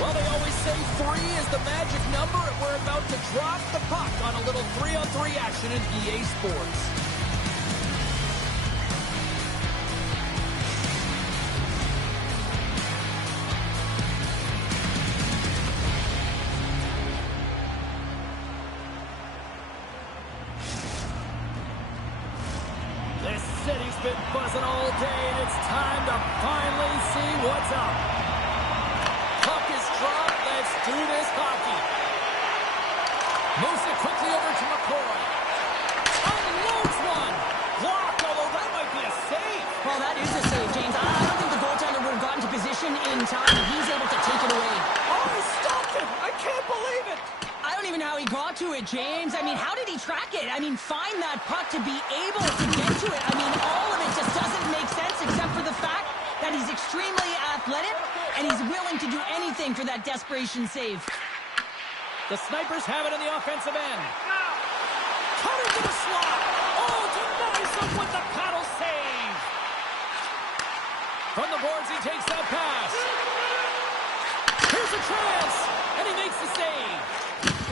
Well, they always say 3 is the magic number, and we're about to drop the puck on a little 3-on-3 action in EA Sports. This city's been buzzing all day, and it's time to finally see what's up. Let's do this hockey. Moves it quickly over to McCoy. Unloads one. Blocked, although that might be a save. Well, that is a save, James. I don't think the goaltender would have gotten to position in time. He's able to take it away. Oh, he stopped it. I can't believe it. I don't even know how he got to it, James. I mean, how did he track it? I mean, find that puck to be able to get to it. I mean, all of it just doesn't make sense except for the fact that he's extremely athletic and he's willing to do anything for that desperation save. The Snipers have it in the offensive end. Cut into the slot. Oh, denies him with the paddle save. From the boards, he takes that pass. Here's a chance, and he makes the save.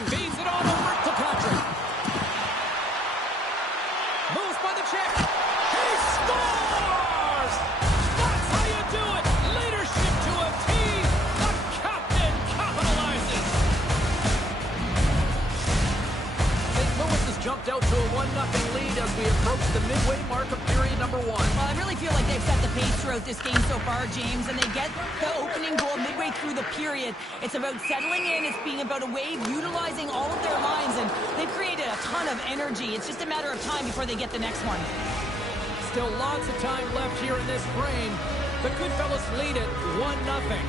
Feeds it on over to Patrick. Moves by the check. He scores! That's how you do it. Leadership to a team. The captain capitalizes. St. Louis has jumped out to a 1-0 lead as we approach the midway mark of period number 1. Well, I really feel like they've set the pace throughout this game so far, James, and they get the opening goal midway through the period. It's about settling in. It's being about a wave, utilizing all of their lines, and they've created a ton of energy. It's just a matter of time before they get the next one. Still lots of time left here in this frame. The Goodfellas lead it 1-0.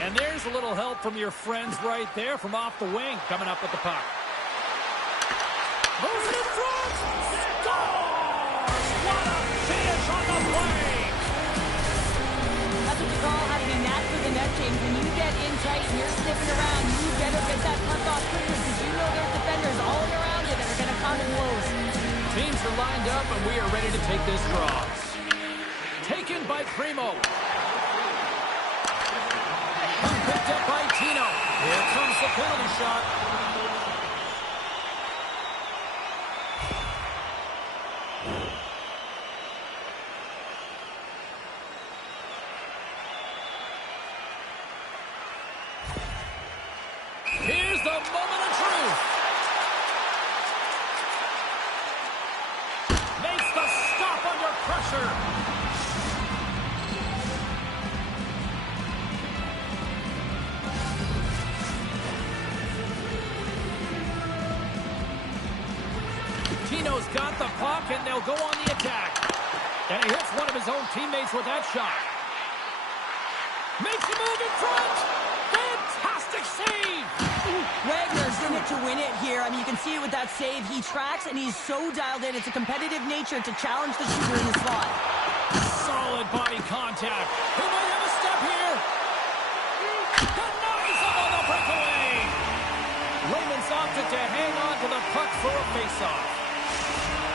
And there's a little help from your friends right there from off the wing coming up with the puck. Moves it in front! Scores! What a finish on the play! That's what you call having a knack for the net, James. When you get in tight and you're sniffing around, you better get that puck off quickly because you know there's defenders all around you that are going to come in close. Teams are lined up and we are ready to take this draw. Taken by Primo. Picked up by Tino. Here comes the penalty shot. Here's the moment of truth. Makes the stop under pressure. Tino's got the puck, and they'll go on the attack. And he hits one of his own teammates with that shot. Makes a move in front. Fantastic save. Wagner's in it to win it here. I mean, you can see it with that save. He tracks, and he's so dialed in. It's a competitive nature to challenge the shooter in the slot. Solid body contact. He might have a step here. Denies him on the breakaway. Raymond's opted to hang on to the puck for a faceoff.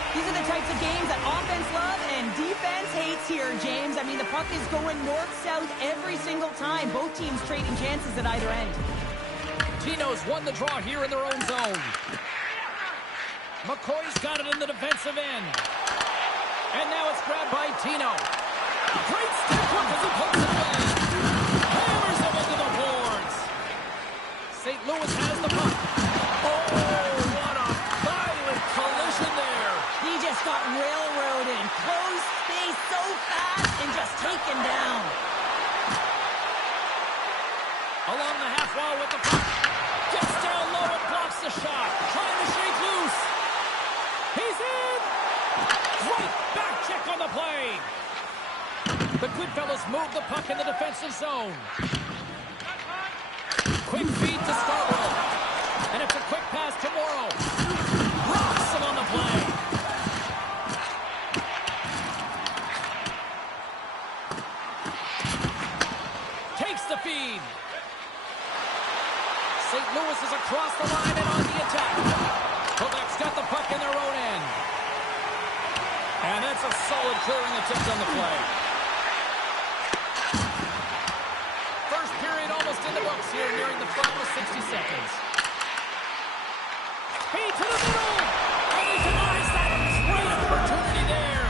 These are the types of games that offense loves and defense hates here, James. I mean, the puck is going north-south every single time. Both teams trading chances at either end. Tino's won the draw here in their own zone. McCoy's got it in the defensive end. And now it's grabbed by Tino. Great stick work as he puts it away. Hammers it into the boards. St. Louis has the puck. Oh, what a violent collision there. He just got railroaded. Closed space so fast and just taken down. Along the half wall with the puck. Gets down low and blocks the shot. Trying to shake loose. He's in. Great back check on the play. The Goodfellas move the puck in the defensive zone. Quick feed to Scarborough. And it's a quick pass to Morrow. Rocks him on the play. Takes the feed. St. Louis is across the line and on the attack. Quebec's got the puck in their own end. And that's a solid clearing attempt on the play. First period almost in the books here, nearing the final 60 seconds. Feed to the middle! And he denies that. Great opportunity there.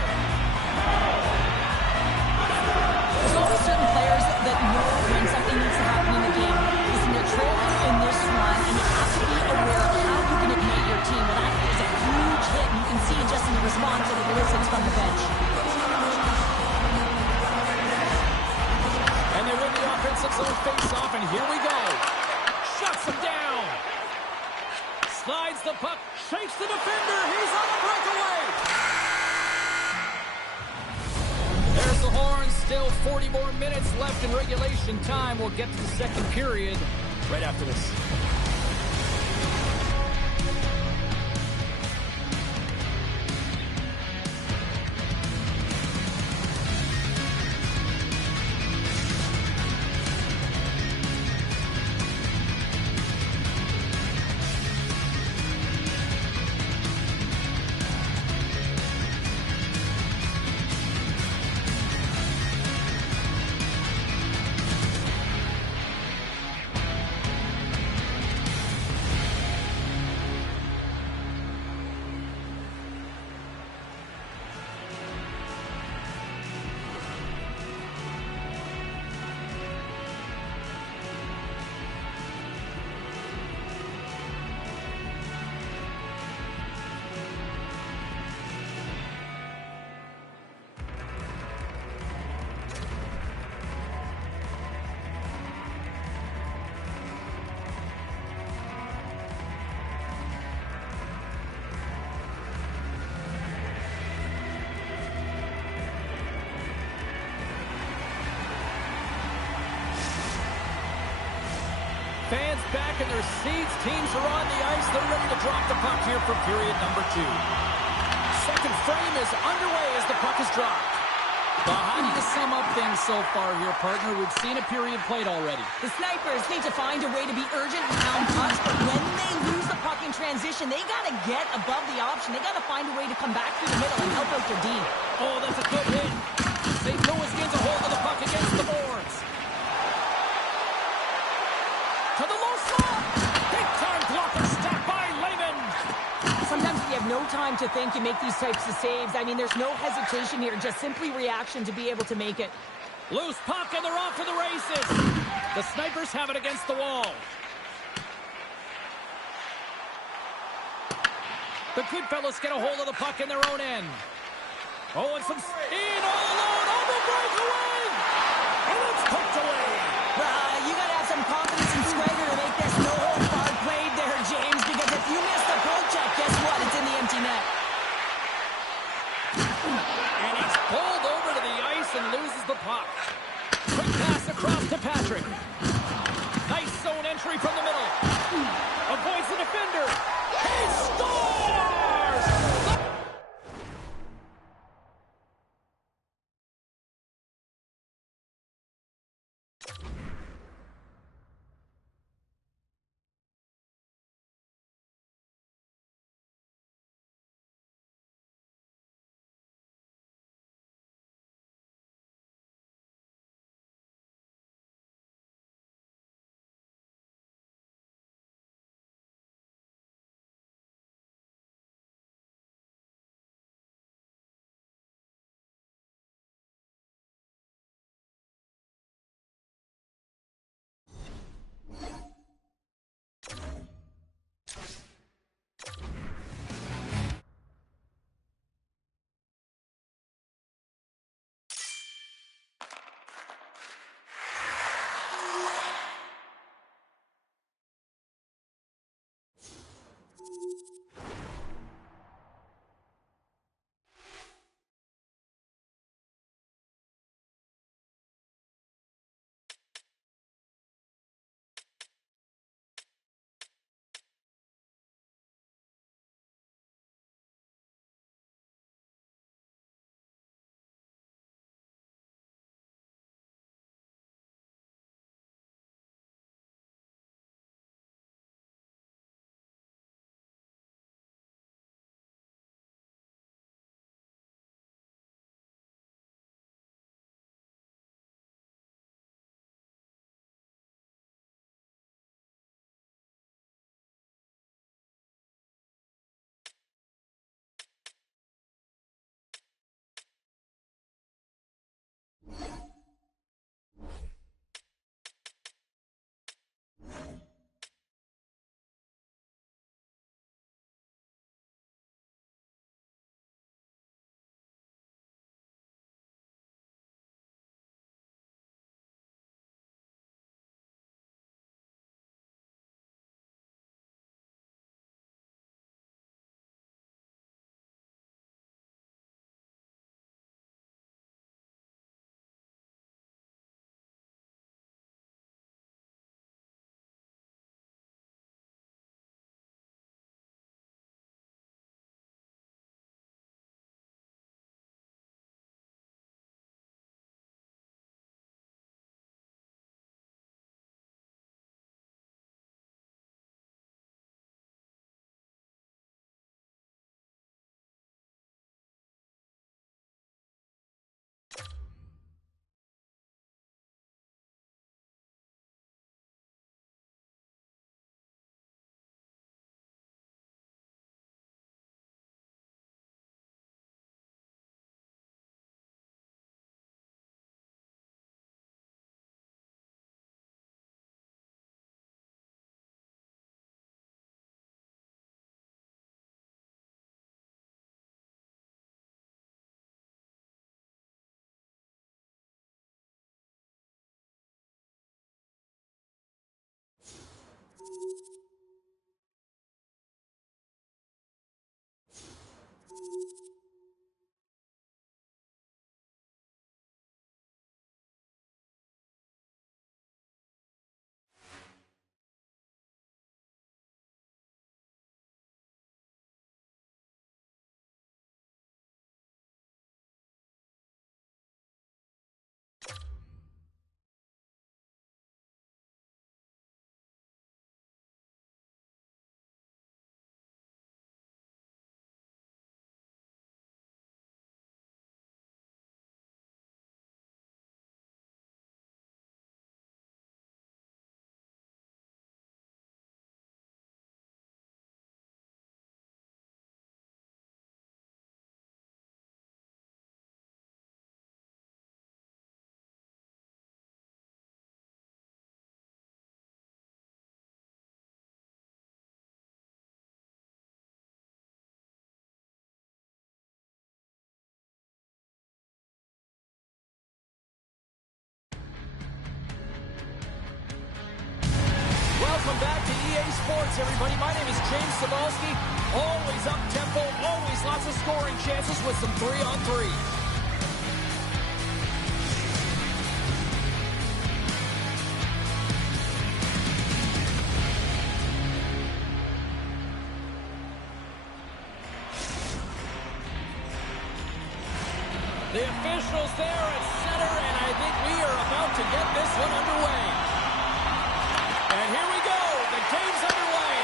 There's always certain players that know when something needs to happen in the game. Listen, they're trailing in this run, and you have to be aware of how you can ignite your team. Well, that is a huge hit, and you can see it just in the response that it elicits from the bench. And they win the offensive zone face-off, and here we go. Shuts him down. Slides the puck, shakes the defender. He's on the breakaway. There's the horn. Still 40 more minutes left in regulation time. We'll get to the second period right after this. Fans back in their seats. Teams are on the ice. They're ready to drop the puck here for period number 2. Second frame is underway as the puck is dropped. Well, how do you sum up things so far here, partner? We've seen a period played already. The Snipers need to find a way to be urgent and pound pucks, but when they lose the puck in transition, they got to get above the option. They got to find a way to come back through the middle and help out their D. Oh, that's a good hit. St. Louis gets a hold of the puck against the boards. To the low slot. Big time blocker stop by Lehman. Sometimes if you have no time to think, you make these types of saves. I mean, there's no hesitation here, just simply reaction to be able to make it. Loose puck and they're off to the races. The Snipers have it against the wall. The Goodfellas get a hold of the puck in their own end. Oh, and some speed all alone on the breakaway. And it's poked away. You got to have some confidence and swagger to make this no-hold-barred play there, James, because if you miss the poke check, guess what? It's in the empty net. And he's pulled over to the ice and loses the puck. Quick pass across to Patrick. Nice zone entry from the middle. Avoids the defender. He scores! Welcome back to EA Sports, everybody. My name is James Cybulski. Always up-tempo, always lots of scoring chances with some 3-on-3. The officials there at center, and I think we are about to get this one underway. And here we go. The game's underway.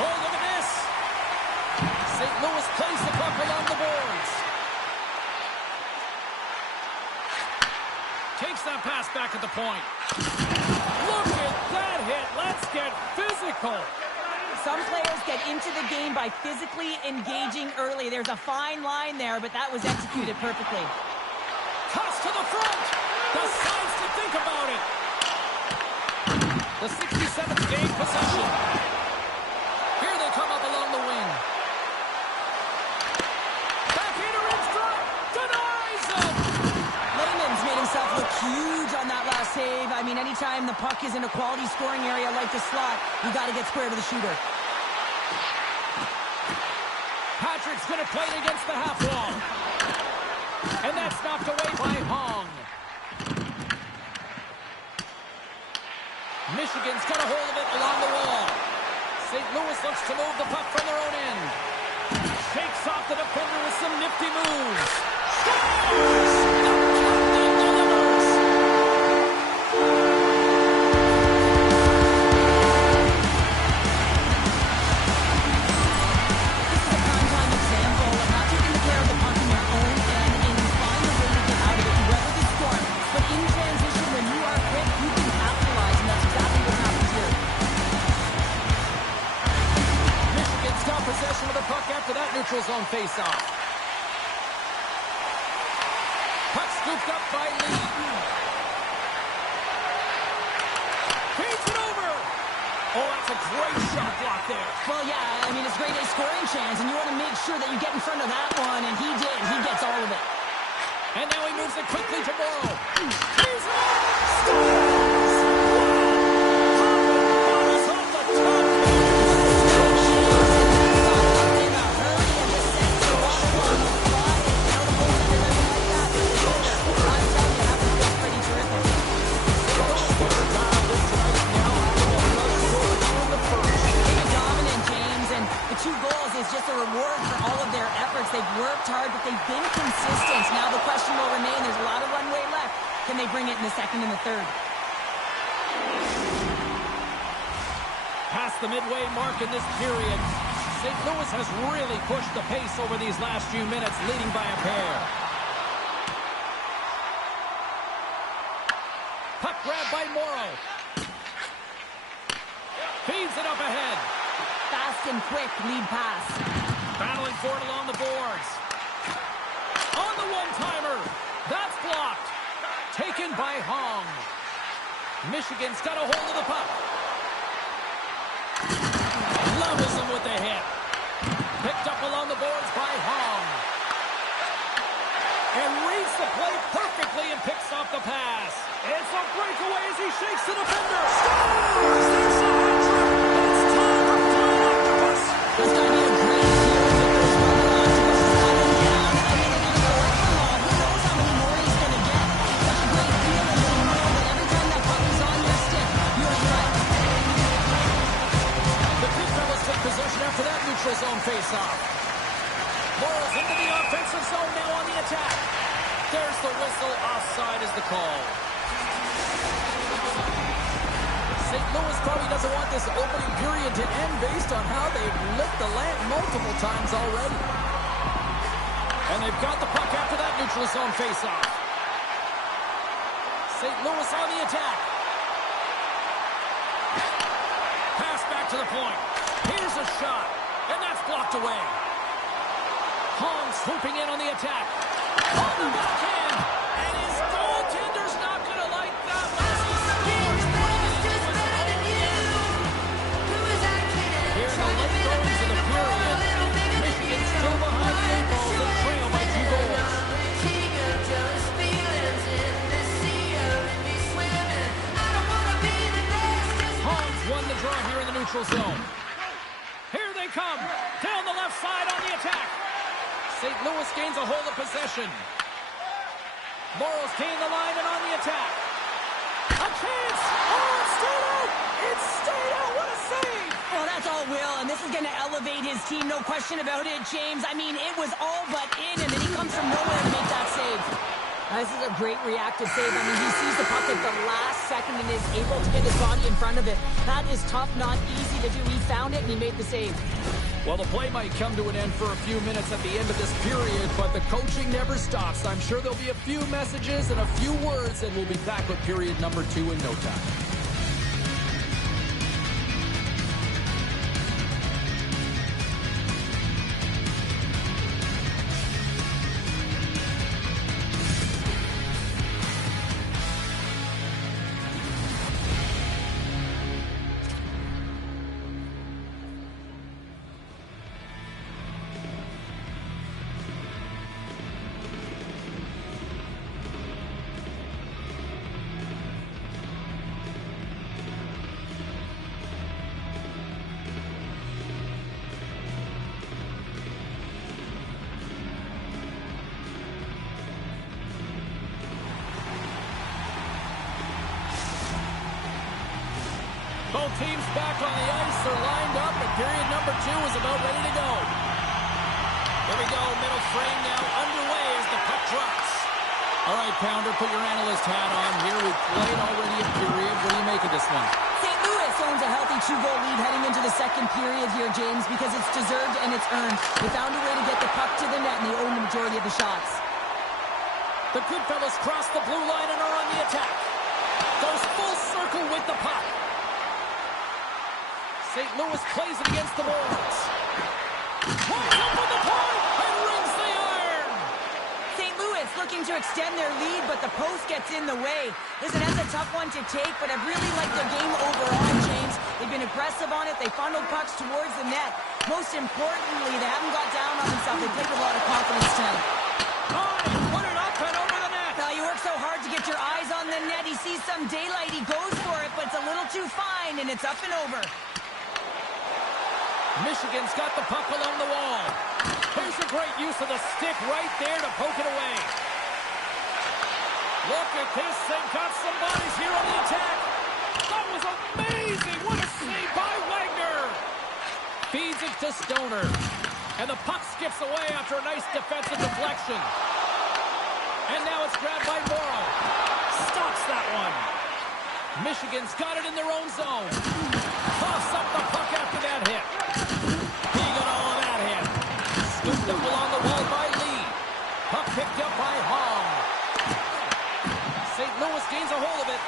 Oh, look at this. St. Louis plays the puck along the boards. Takes that pass back at the point. Look at that hit. Let's get physical. Some players get into the game by physically engaging early. There's a fine line there, but that was executed perfectly. Toss to the front. Decides to think about it. The 67th game possession. Here they come up along the wing. Backhander in front. Denies him. Lehman's made himself look huge on that last save. I mean, anytime the puck is in a quality scoring area like the slot, you got to get square to the shooter. Patrick's going to play it against the half wall. And that's knocked away by Hong. Michigan's got a hold of it along the wall. St. Louis looks to move the puck from their own end. Shakes off the defender with some nifty moves. Scores! Possession of the puck after that neutral zone face-off. Puck scooped up by Lee. Feeds it over. Oh, that's a great shot block there. Well, yeah, I mean, it's great a scoring chance, and you want to make sure that you get in front of that one, and he did. He gets all of it. And now he moves it quickly to Morrow. He's scores! Just a reward for all of their efforts. They've worked hard, but they've been consistent. Now the question will remain, there's a lot of runway left. Can they bring it in the second and the third? Past the midway mark in this period, St. Louis has really pushed the pace over these last few minutes, leading by a pair. Puck grab by Morrow. Feeds it up ahead. Fast and quick lead pass. Battling for it along the boards. On the one-timer. That's blocked. Taken by Hong. Michigan's got a hold of the puck. Levels him with the hit. Picked up along the boards by Hong. And Reese the play perfectly and picks off the pass. It's a breakaway as he shakes the defender. Scores! There's a hat trick, and it's time for Flying Octopus. That's going to be a great series with those Flying Octopuses coming down. I mean, they're going to collect them all. Who knows how many more he's going to get? Such a great feeling when you know that every time that puck is on your stick, you're a threat. The Goodfellas take possession after that neutral zone face-off. Morrow's into the offensive zone now on the attack. There's the whistle. Offside is the call. St. Louis probably doesn't want this opening period to end based on how they've licked the land multiple times already. And they've got the puck after that neutral zone face-off. St. Louis on the attack. Pass back to the point. Here's a shot. And that's blocked away. Hahn swooping in on the attack. On the backhand. And his goaltender's not going to like that one. Here in the late goings of the period, Michigan still behind the eight ball and trail by 2 goals. Hahn's won the draw here in the neutral zone. Here they come. Down the left side on the attack. St. Louis gains a hold of possession. Morrow's gained the line and on the attack. A chance! Oh, it's stayed out! It's stayed out! What a save! Well, that's all Will, and this is going to elevate his team, no question about it, James. I mean, it was all but in, and then he comes from nowhere to make that save. This is a great reactive save. I mean, he sees the puck at the last second and is able to get his body in front of it. That is tough, not easy to do. He found it, and he made the save. Well, the play might come to an end for a few minutes at the end of this period, but the coaching never stops. I'm sure there'll be a few messages and a few words, and we'll be back with period number 2 in no time. Both teams back on the ice. They're lined up, and period number 2 is about ready to go. Here we go. Middle frame now underway as the puck drops. All right, Pounder, put your analyst hat on here. We've played already a period. What do you make of this one? St. Louis owns a healthy 2-goal lead heading into the second period here, James, because it's deserved and it's earned. They found a way to get the puck to the net, and they own the majority of the shots. The Goodfellas cross the blue line and are on the attack. Goes full circle with the puck. St. Louis plays it against the boards. Wide open the point and rings the iron. St. Louis looking to extend their lead, but the post gets in the way. Listen, that's a tough one to take, but I've really liked their game overall, James. They've been aggressive on it. They funneled pucks towards the net. Most importantly, they haven't got down on themselves. They played with a lot of confidence tonight. Put it up and over the net. You work so hard to get your eyes on the net. He sees some daylight. He goes for it, but it's a little too fine, and it's up and over. Michigan's got the puck along the wall. Here's a great use of the stick right there to poke it away. Look at this. They've got some bodies here on the attack. That was amazing. What a save by Wagner. Feeds it to Stoner. And the puck skips away after a nice defensive deflection. And now it's grabbed by Morrow. Stops that one. Michigan's got it in their own zone. Toss up the puck after that hit. He got all of that hit. Scooped up along the wall by Lee. Puck picked up by Hong. St. Louis gains a hold of it.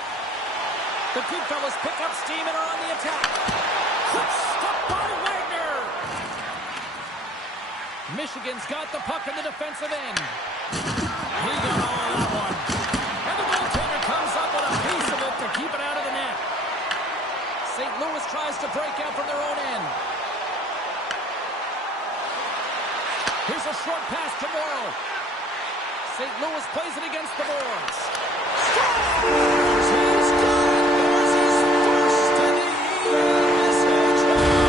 The Goodfellas pick up steam and are on the attack. Quick stop by Wagner. Michigan's got the puck in the defensive end. He got all of that one. And the goaltender comes up with a piece of it to keep it out of the net. St. Louis tries to break out from their own end. Here's a short pass to Morrow. St. Louis plays it against the boards. Scores! He's done! There's his first in the ELSHL.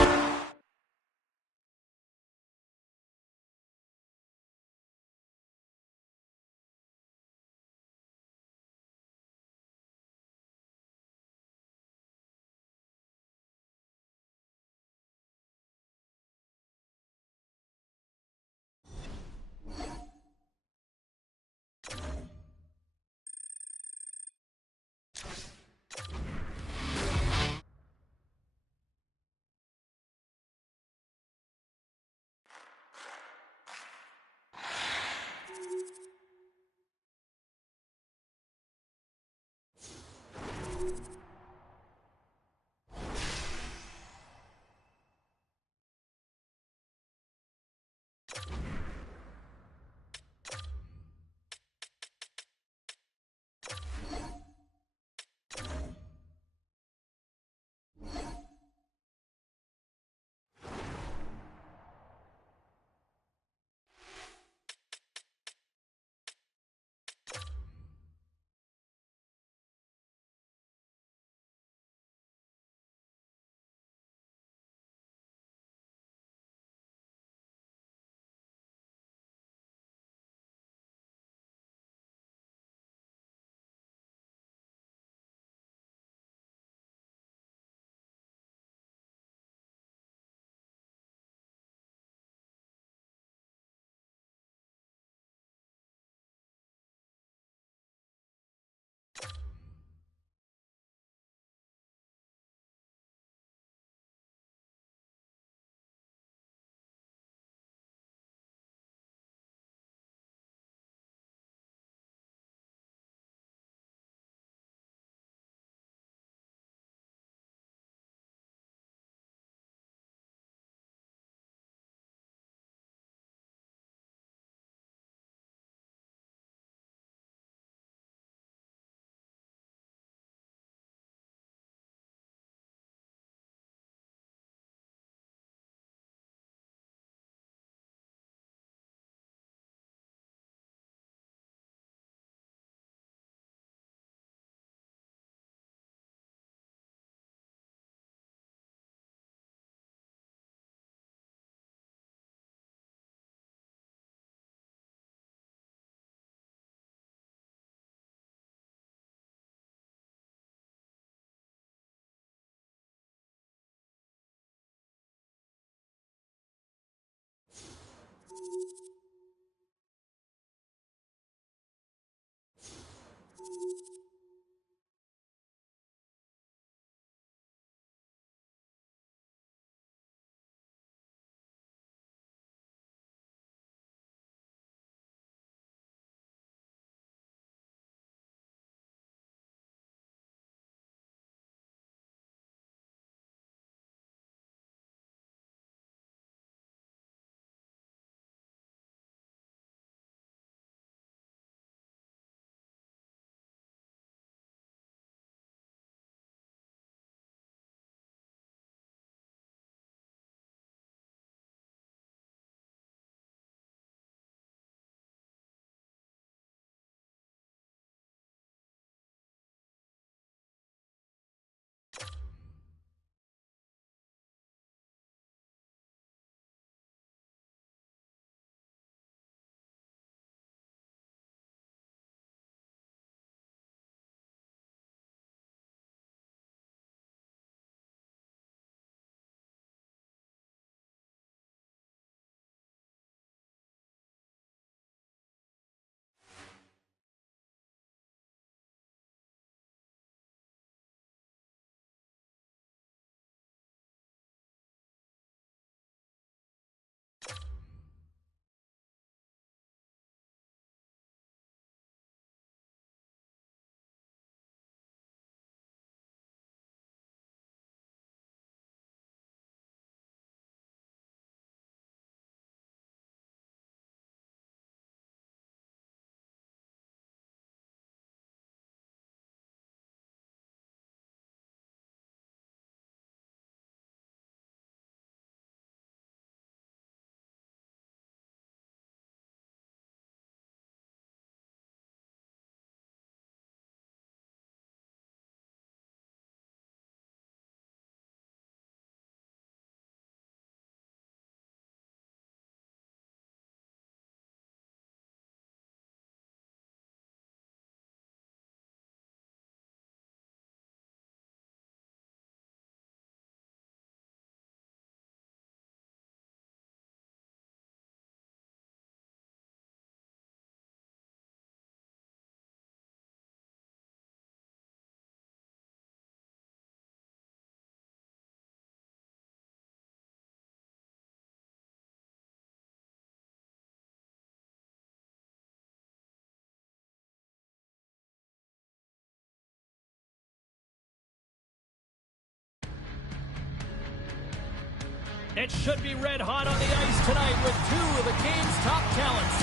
It should be red hot on the ice tonight with two of the game's top talents.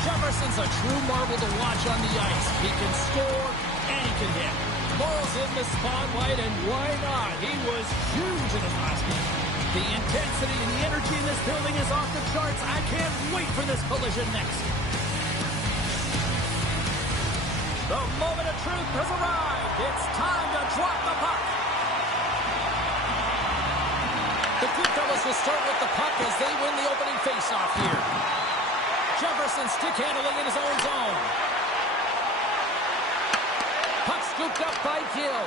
Jefferson's a true marvel to watch on the ice. He can score and he can hit. Morrow's in the spotlight, and why not? He was huge in his last game. The intensity and the energy in this building is off the charts. I can't wait for this collision next. The moment of truth has arrived. It's time to drop the puck. The Goodfellas will start with the puck as they win the opening faceoff here. Jefferson stick handling in his own zone. Puck scooped up by Gill.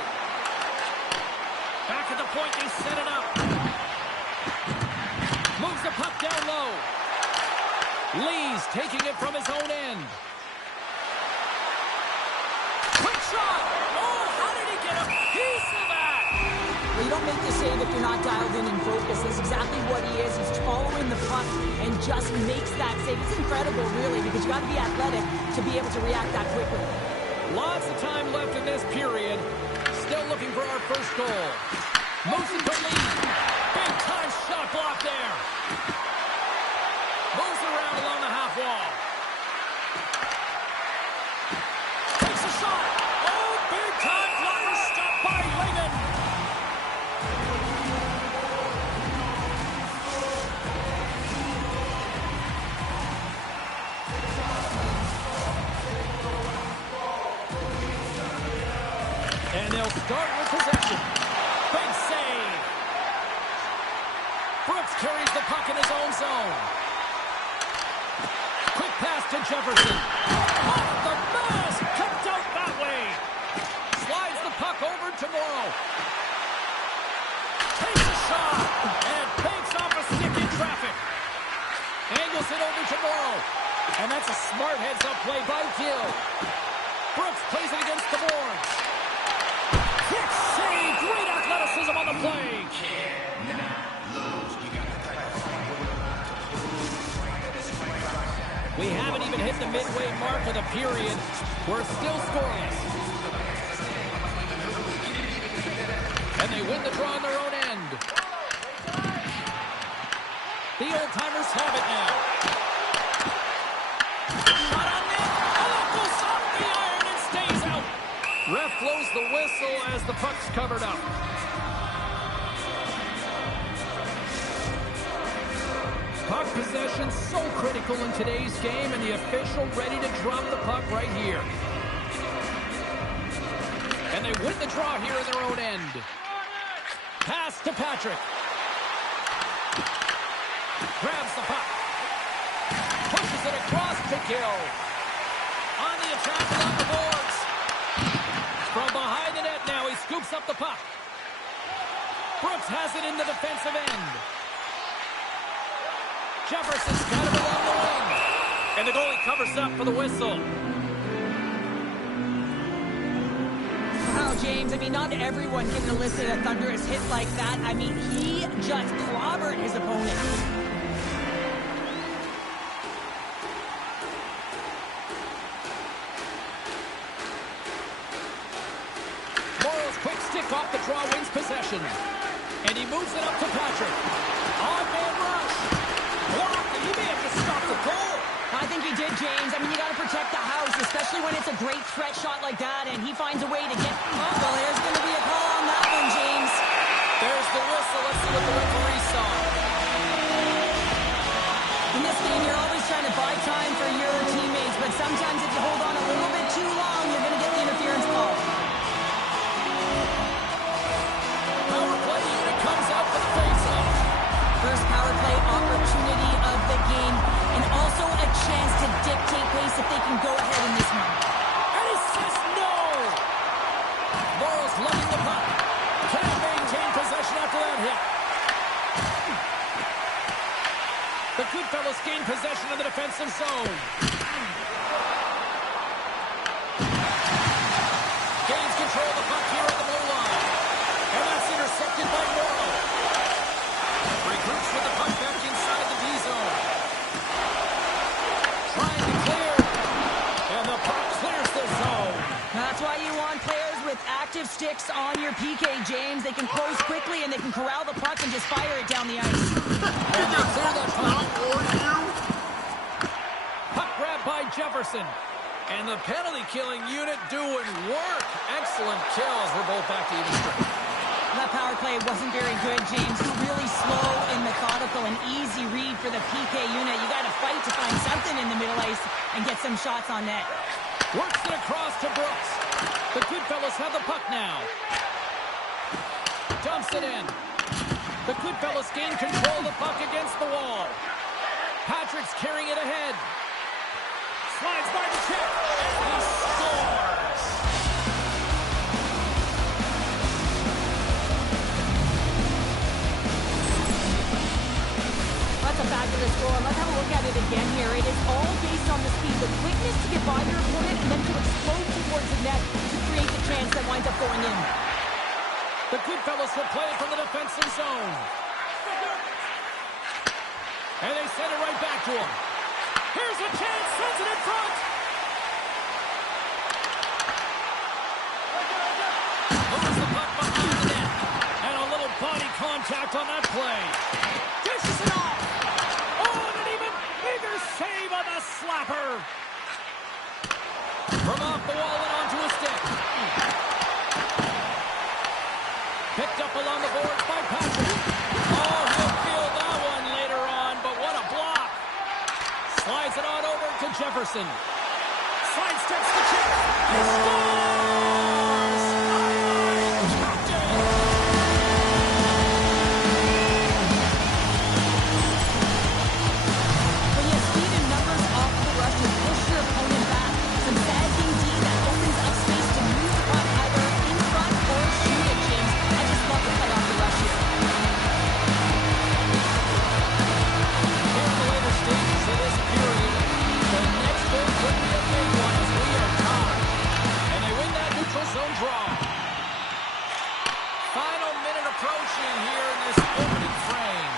Back at the point, they set it up. Moves the puck down low. Lee's taking it from his own end. Quick shot! Oh, how did he get a piece of that? Well, you don't make the save if you're not dialed in and focused. That's exactly what he is. He's following the puck and just makes that save. It's incredible, really, because you got to be athletic to be able to react that quickly. Lots of time left in this period. Still looking for our first goal. Moves it to Lee. Big time shot block there. Moves around along the half wall. Takes a shot. Oh, big time blocker stopped by Lehman. And they'll start with possession. Big save. Brooks carries the puck in his own zone. Quick pass to Jefferson. Off the mask. Kept out that way. Slides the puck over to Morrow. Takes a shot. And banks off a stick in traffic. Angles it over to Morrow. And that's a smart heads-up play by Gill. Brooks plays it against the boards. Quick save. Great athleticism on the play. We haven't even hit the midway mark of the period. We're still scoreless. And they win the draw on their own end. The old-timers have it now. Shot on net. Oh, it goes off the iron and stays out. Ref blows the whistle as the puck's covered up. Puck possession so critical in today's game, and the official ready to drop the puck right here. And they win the draw here in their own end. Pass to Patrick. Grabs the puck. Pushes it across to Gill. On the attack along the boards. From behind the net now, he scoops up the puck. Brooks has it in the defensive end. Jefferson's got it along the wing. And the goalie covers up for the whistle. Wow, James, I mean, not everyone can elicit a thunderous hit like that. I mean, he just clobbered his opponent. Morrow's quick stick off the draw wins possession. And he moves it up to Patrick. On-man rush. Blocked, and he may have just stopped the goal. I think he did, James. I mean, you got to protect the house, especially when it's a great threat shot like that, and he finds a way to get... Oh, well, there's going to be a call on that one, James. There's the whistle. Let's see what the referee saw. In this game, you're always trying to buy time for your teammates, but sometimes if you hold on a little bit too long, you're going to get the interference call. Power play unit comes out for the face-off. First power play opportunity of the game, and also a chance to dictate pace if they can go ahead in this one. And he says no! Morrow's lugging the puck. Can't maintain possession after that hit. The Goodfellas gain possession of the defensive zone. Gains control of the puck here at the blue line. And that's intercepted by Morrow. Regroups with the puck back inside the D-zone. Trying to clear. And the puck clears the zone. That's why you want players with active sticks on your PK, James. They can close quickly, and they can corral the puck and just fire it down the ice. And they clear that puck. Puck grab by Jefferson. And the penalty-killing unit doing work. Excellent kills. We're both back to even strength. That power play wasn't very good, James. Really slow and methodical, an easy read for the PK unit. You got to fight to find something in the middle ice and get some shots on net. Works it across to Brooks. The Goodfellas have the puck now. Dumps it in. The Goodfellas gain control of the puck against the wall. Patrick's carrying it ahead. Slides by the chip. And he scores. That's a fabulous goal. Let's have a look at it again here. It is all based on the speed, the quickness to get by your opponent, and then to explode towards the net to create the chance that winds up going in. The Goodfellas will play it from the defensive zone. And they send it right back to him. Here's a chance, sends it in front. Moves the puck behind the net. And a little body contact on that play. Dishes it off. Oh, and an even bigger save on the slapper. From off the wall and onto a stick. Picked up along the boards by Patrick. Oh, he'll feel that one later on, but what a block. Slides it on over to Jefferson. Sidesteps the chip. He scores! When you have speed and numbers off the rush, you push your opponent back. Some bad D that opens up space to move the puck either in front or shoot it, James. I just love the play off the rush here. Here in the later stages of this period, the next goal could be a big one as we are tied. And they win that neutral zone draw. Final minute approaching here in this opening frame.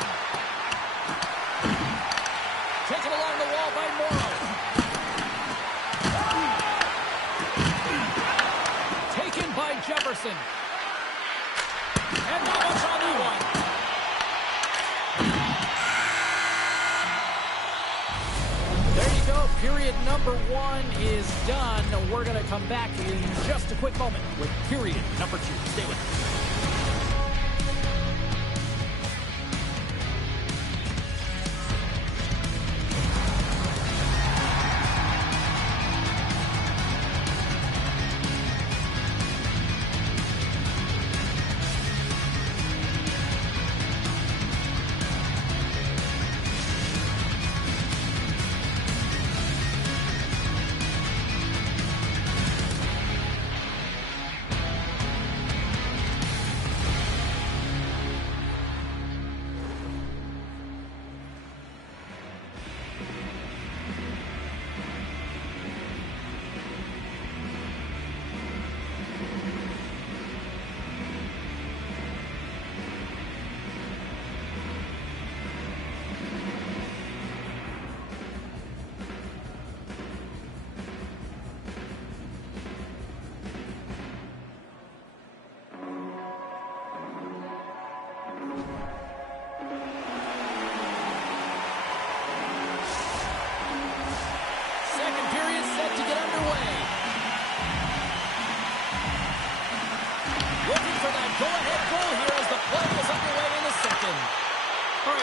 Taken along the wall by Morrow. Taken by Jefferson. And not much on that one. There you go. Period number 1 is done. We're going to come back in just a quick moment with period number 2. Stay with us.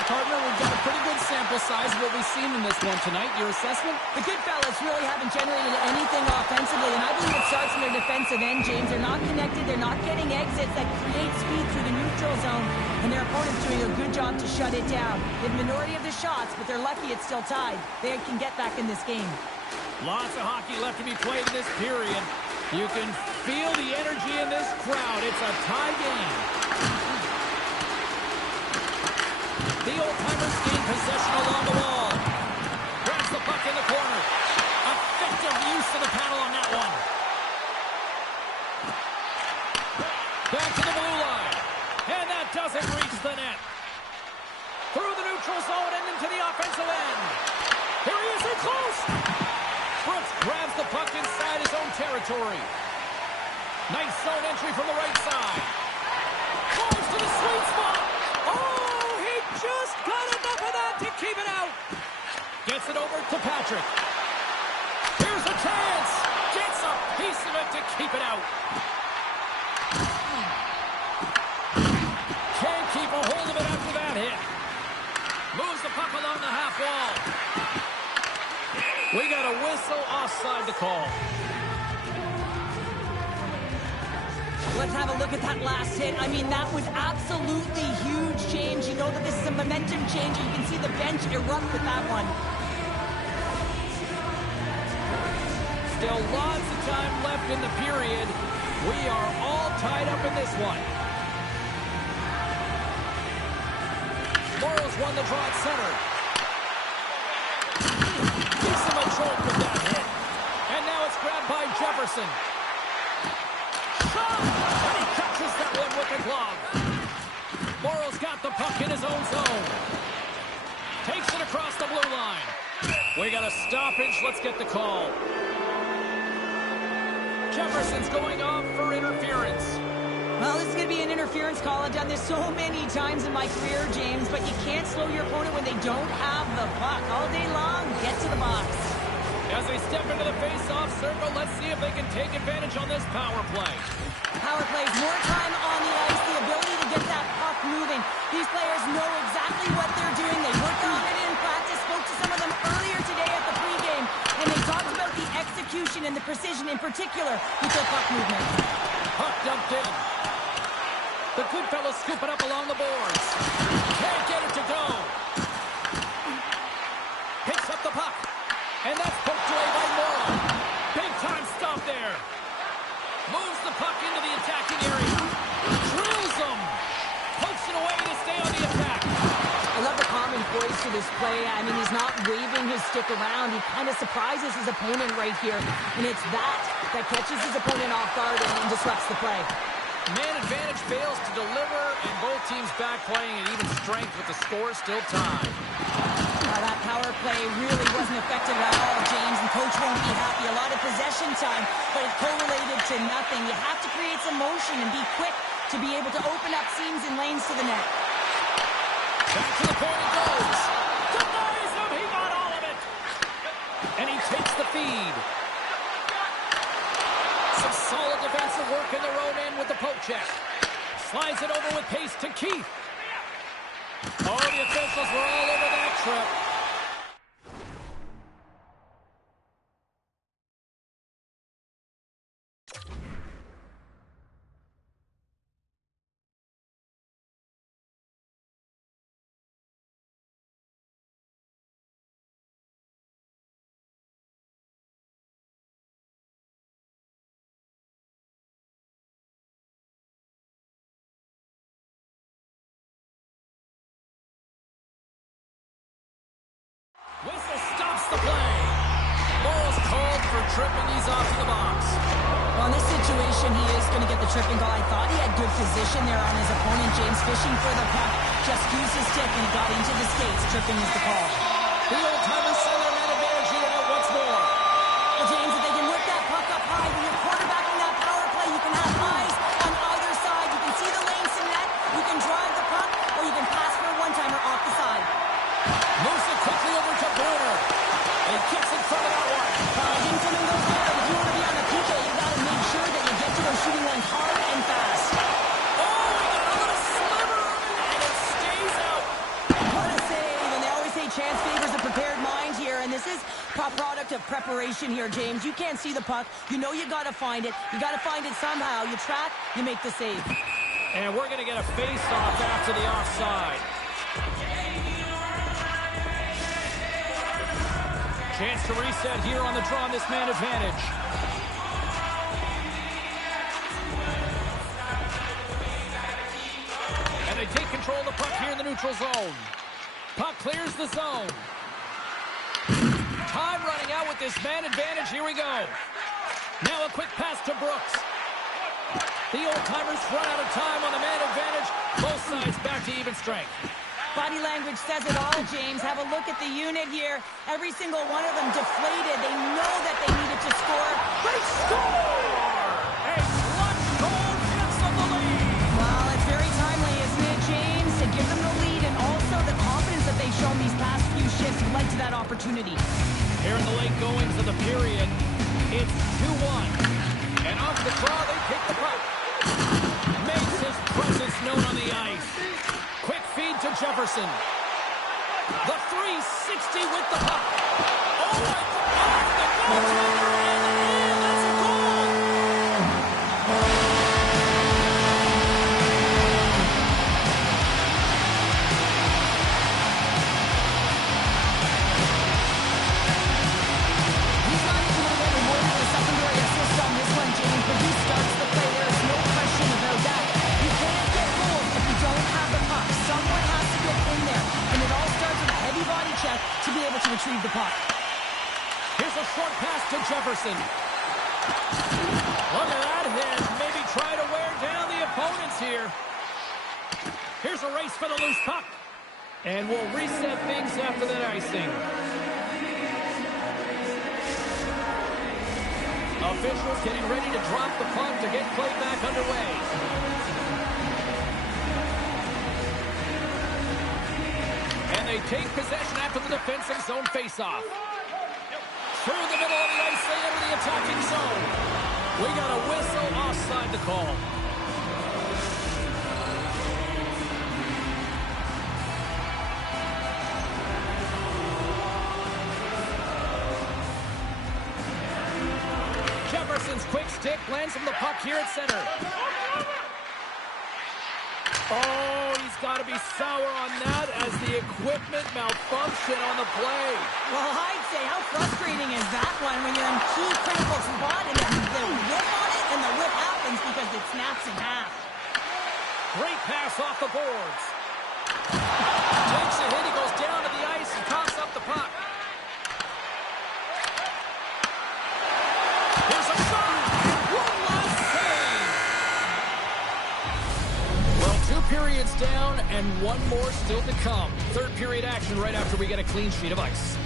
partner. We've got a pretty good sample size of what we've seen in this one tonight. Your assessment? The Goodfellas really haven't generated anything offensively, and I believe it starts in their defensive end, James. They're not connected. They're not getting exits that create speed through the neutral zone, and their opponent's doing a good job to shut it down. They have the minority of the shots, but they're lucky it's still tied. They can get back in this game. Lots of hockey left to be played in this period. You can feel the energy in this crowd. It's a tie game. The old-timers gain possession along the wall. Grabs the puck in the corner. Effective use of the paddle on that one. Back to the blue line. And that doesn't reach the net. Through the neutral zone and into the offensive end. Here he is, in close. Brooks grabs the puck inside his own territory. Nice zone entry from the right side. Close to the sweet spot. Oh, he just got enough of that to keep it out. Gets it over to Patrick. Here's a chance. Gets a piece of it to keep it out. Can't keep a hold of it after that hit. Moves the puck along the half wall. We got a whistle offside to call. Let's have a look at that last hit. I mean, that was absolutely huge, James. You know that this is a momentum change. You can see the bench erupt with that one. Still lots of time left in the period. We are all tied up in this one. Morrow's won the draw at center. Gives him a jolt with that hit. And now it's grabbed by Jefferson. Shot! And he catches that one with the glove. Morrow's got the puck in his own zone. Takes it across the blue line. We got a stoppage. Let's get the call. Jefferson's going off for interference. Well, this is going to be an interference call. I've done this so many times in my career, James, but you can't slow your opponent when they don't have the puck. All day long, get to the box. As they step into the face-off circle, let's see if they can take advantage on this power play. Power plays, more time on the ice, the ability to get that puck moving. These players know exactly what they're doing. They worked on it in practice, spoke to some of them earlier today at the pregame, and they talked about the execution and the precision in particular with their puck movement. Puck dumped in. The Goodfellas scoop it up along the boards. Can't get it to go. Picks up the puck. And that's poked away by Morrow. Big time stop there. Moves the puck into the attacking area. Drills him. Pokes it away to stay on the attack. I love the common poise to this play. I mean, he's not waving his stick around. He kind of surprises his opponent right here. And it's that catches his opponent off guard and disrupts the play. Man advantage fails to deliver, and both teams back playing at even strength with the score still tied. That power play really wasn't effective at all, James, and coach won't be happy. A lot of possession time, but it correlated to nothing. You have to create some motion and be quick to be able to open up seams and lanes to the net. Back to the point it goes. Denies him, he got all of it. And he takes the feed. Some solid defensive work in their own end with the poke check. Slides it over with pace to Keith. Oh, the officials were all over that trip. Whistle stops the play. Morrow's called for tripping. He's off to the box. Well, in this situation, he is going to get the tripping goal. I thought he had good position there on his opponent. James fishing for the puck. Just used his stick and got into the skates. Tripping is the call. The old-timers send their man advantage unit out once more. Well, James, if they can work that puck up high, when you're quarterbacking that power play, you can have eyes on either side. You can see the lanes to net. You can drive the puck, or you can pass for a one-timer off the side. Moves it quickly over to Bruner. And he gets in front of that one. Didn't come in those hard, but if you want to be on the PK, you got to make sure that you get to those shooting lanes hard and fast. Oh, he got a little sliver of it, and it stays out. What a save, and they always say chance favors a prepared mind here, and this is a product of preparation here, James. You can't see the puck. You know you got to find it. You got to find it somehow. You track, you make the save. And we're going to get a face-off after the offside. Chance to reset here on the draw on this man advantage. And they take control of the puck here in the neutral zone. Puck clears the zone. Time running out with this man advantage. Here we go. Now a quick pass to Brooks. The old-timers run out of time on the man advantage. Both sides back to even strength. Body language says it all, James. Have a look at the unit here. Every single one of them deflated. They know that they needed to score. They score! A clutch shown these past few shifts led to that opportunity. Here in the late goings of the period, it's 2-1. And off the draw, they pick the puck. Makes his presence known on the ice. Quick feed to Jefferson. The 360 with the puck. Oh, my God! The goaltender, and that's a goal! He's not even going to get rewarded with a secondary assist on this one, James, but he starts the play. There is no question about that. You can't get goals if you don't have the puck. Someone has to get in there, and it all starts with a heavy body check to be able to retrieve the puck. Here's a short pass to Jefferson. Look at that hit. Maybe try to wear down the opponents here. Here's a race for the loose puck. And we'll reset things after that icing. Officials getting ready to drop the puck to get play back underway. And they take possession after the defensive zone faceoff. Through the middle of the ice, they enter the attacking zone. We got a whistle offside to call. Jefferson's quick stick lands him the puck here at center. Oh, he's got to be sour on that as the equipment malfunction on the play. Well, I'd say, how frustrating is that one when you're in key critical spot and then the whip on it and the whip happens because it snaps in half. Great pass off the boards. Takes a hit, he goes down to the ice and coughs up the puck. Here's a shot! One last save! Well, 2 periods down and 1 more still to come. Third period action right after we get a clean sheet of ice.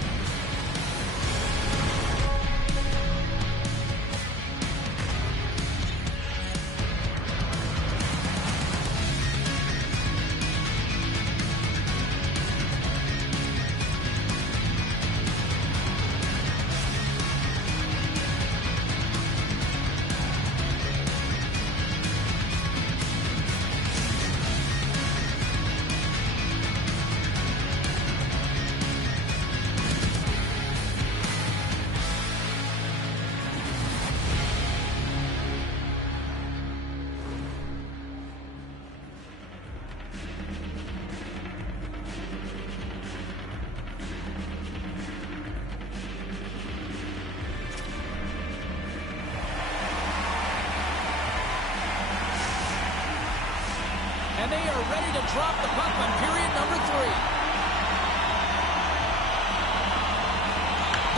And they are ready to drop the puck on period number 3.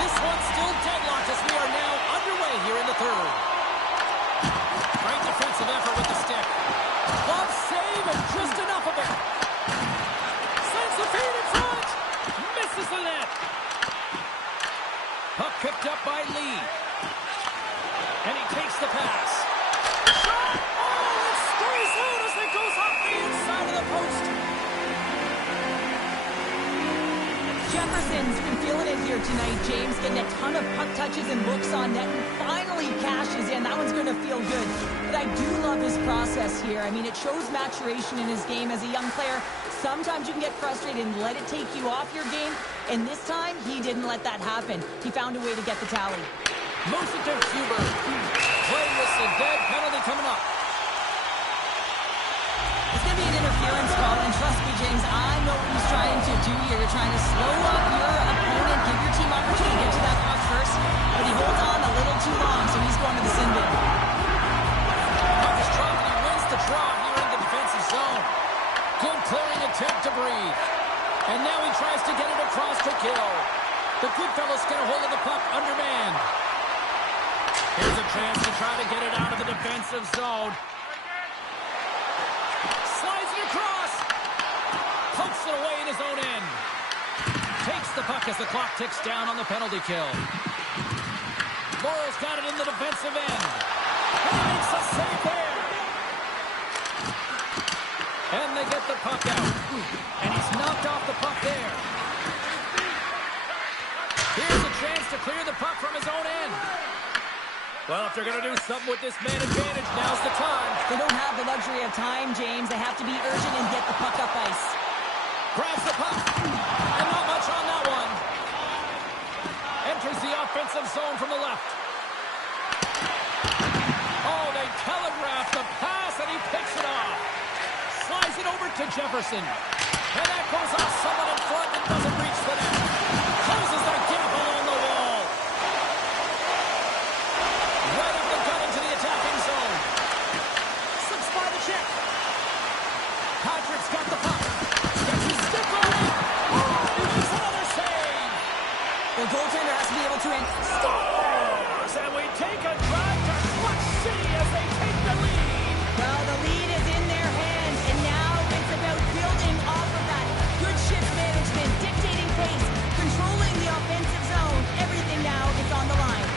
This one's still deadlocked as we are now underway here in the third. Great defensive effort with the stick. Glove save and just enough of it. Sends the feed in front. Misses the net. Puck picked up by Lee. And he takes the pass. Shot! Oh, it sprays out as it goes off the inside of the post. Jefferson's been feeling it here tonight, James, getting a ton of puck touches and looks on net, and finally cashes in. That one's going to feel good. But I do love his process here. I mean, it shows maturation in his game as a young player. Sometimes you can get frustrated and let it take you off your game, and this time, he didn't let that happen. He found a way to get the tally. Moves it to Huber. Play whistle dead. Penalty coming up. It's going to be an interference call, and trust me, James, I know what he's trying to do here. You're trying to slow up your opponent, give your team opportunity to get to that puck first, but he holds on a little too long, so he's going to the sin bin. Puck is dropped, and he wins the draw here in the defensive zone. Good clearing attempt to breathe. And now he tries to get it across to kill. The Goodfellas get a hold of the puck undermanned. Here's a chance to try to get it out of the defensive zone. Slides it across. Pokes it away in his own end. Takes the puck as the clock ticks down on the penalty kill. Morrow's got it in the defensive end. And he makes a save there. And they get the puck out. And he's knocked off the puck there. to clear the puck from his own end. Well, if they're going to do something with this man advantage, now's the time. They don't have the luxury of time, James. They have to be urgent and get the puck up ice. Grabs the puck. And not much on that one. Enters the offensive zone from the left. Oh, they telegraph the pass, and he picks it off. Slides it over to Jefferson. And that goes off someone in front and doesn't reach the net. Closes that gap along the wall. Right up the gut into the attacking zone. Slips by the check. Patrick's got the puck. Gets his stick on it. Oh, he makes another save. The goaltender has to be able to Scores! And we take a drive to Clutch City as they take the lead. Well, the lead is in their hands, and now it's about building off of that. Good shift management, dictating pace, controlling the offensive zone. Everything now is on the line.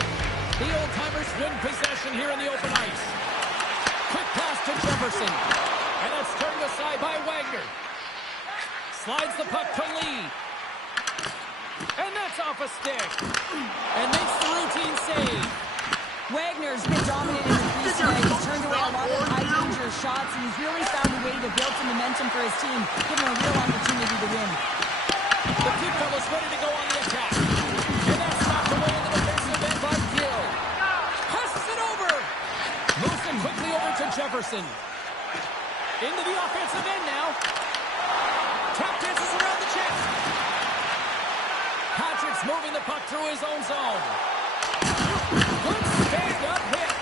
The Old-Timers win possession here in the open ice. Quick pass to Jefferson. And that's turned aside by Wagner. Slides the puck to Lee. And that's off a stick. And makes the routine save. Wagner's been dominant in the crease tonight. He's turned away a lot of high-danger shots, and he's really found a way to build some momentum for his team, giving him a real opportunity to win. The Goodfellas ready to go on the attack. And that's knocked away in the defensive end by Gill. Passes it over. Moves it quickly over to Jefferson. Into the offensive end now. Tap dances around the chest. Patrick's moving the puck through his own zone. Good stand-up hit.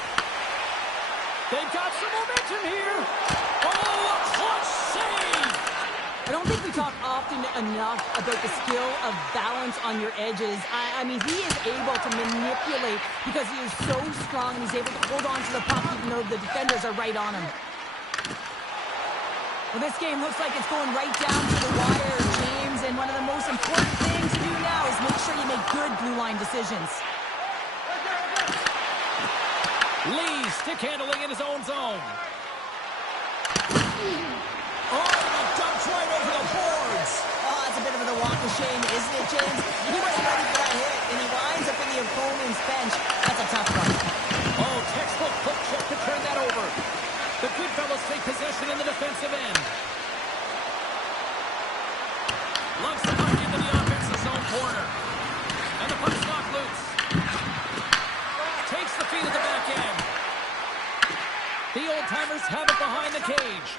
They've got some momentum here. Oh, a clutch save. I don't think we talk often enough about the skill of balance on your edges. I mean, he is able to manipulate because he is so strong and he's able to hold on to the puck even though the defenders are right on him. Well, this game looks like it's going right down to the wire, James, and one of the most important things to do now is make sure you make good blue line decisions. Lee stick handling in his own zone. Oh, he dumps right over the boards. Oh, that's a bit of a walk of shame, isn't it, James? He wasn't ready for that hit, and he winds up in the opponent's bench. That's a tough one. Oh, textbook hook check to turn that over. The Goodfellas take possession in the defensive end. Lugs the puck into the offensive zone corner. And the puck's knocked loose. Takes the feed at the back end. The Old-Timers have it behind the cage.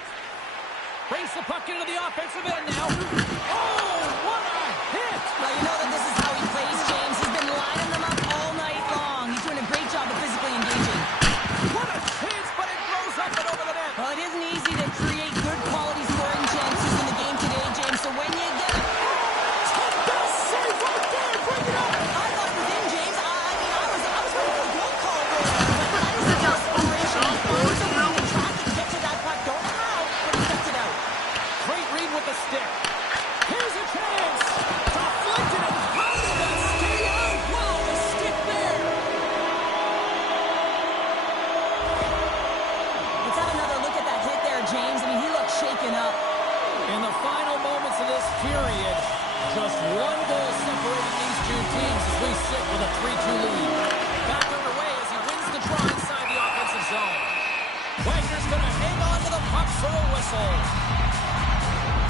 Brings the puck into the offensive end now. Oh, what a hit! Well, you know that this is how he plays, James. He's been lining them up all night long. He's doing a great job of physically engaging. What a chance, but it goes up and over the net. Well, it isn't easy to create good quality scoring chances in the game today, James. So when you get it... Top best save right there! Bring it up! I thought it was in, James. I was ready for a goal call there. But that is the desperation. He finds a way to track and get to that puck. Don't know how, but he gets it out. Great read with the stick. Here's a chance. Deflected and how did that stay out? Wow, the stick there. Let's have another look at that hit there, James. I mean, he looks shaken up. In the final moments of this period, just one goal separating these two teams as we sit with a 3-2 lead. Back underway as he wins the draw inside the offensive zone. Wagner's going to hang on to the puck for a whistle.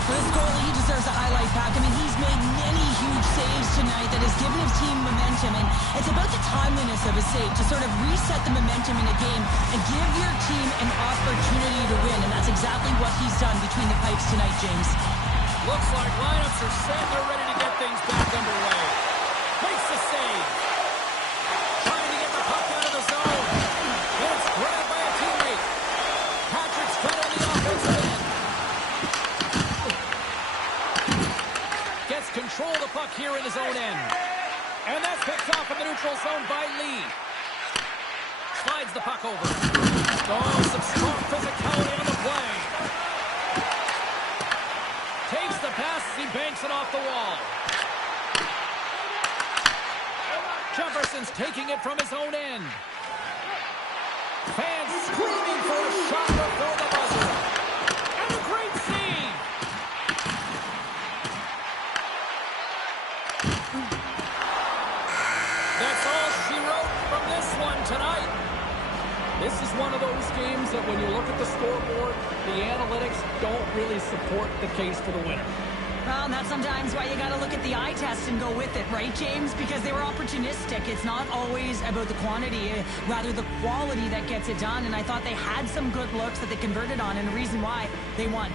For this goalie, he deserves a highlight pack. I mean, he's made many huge saves tonight that has given his team momentum, and it's about the timeliness of his save to sort of reset the momentum in a game and give your team an opportunity to win, and that's exactly what he's done between the pipes tonight, James. Looks like lineups are set. They're ready to get things back underway. Makes the save. Trying to get the puck out of the zone. It's grabbed by a teammate. Patrick's got on the offensive end. Gets control of the puck here in his own end. And that's picked off in the neutral zone by Lee. Slides the puck over. Oh, some strong physicality on the play. Takes the pass as he banks it off the wall. Jefferson's taking it from his own end. Fans screaming for a shot before the buzzer. And a great save. That's all she wrote from this one tonight. This is one of those games that when you look at the scoreboard, the analytics don't really support the case for the winner. Well, that's sometimes why you got to look at the eye test and go with it, right, James? Because they were opportunistic. It's not always about the quantity, rather the quality that gets it done. And I thought they had some good looks that they converted on, and the reason why they won.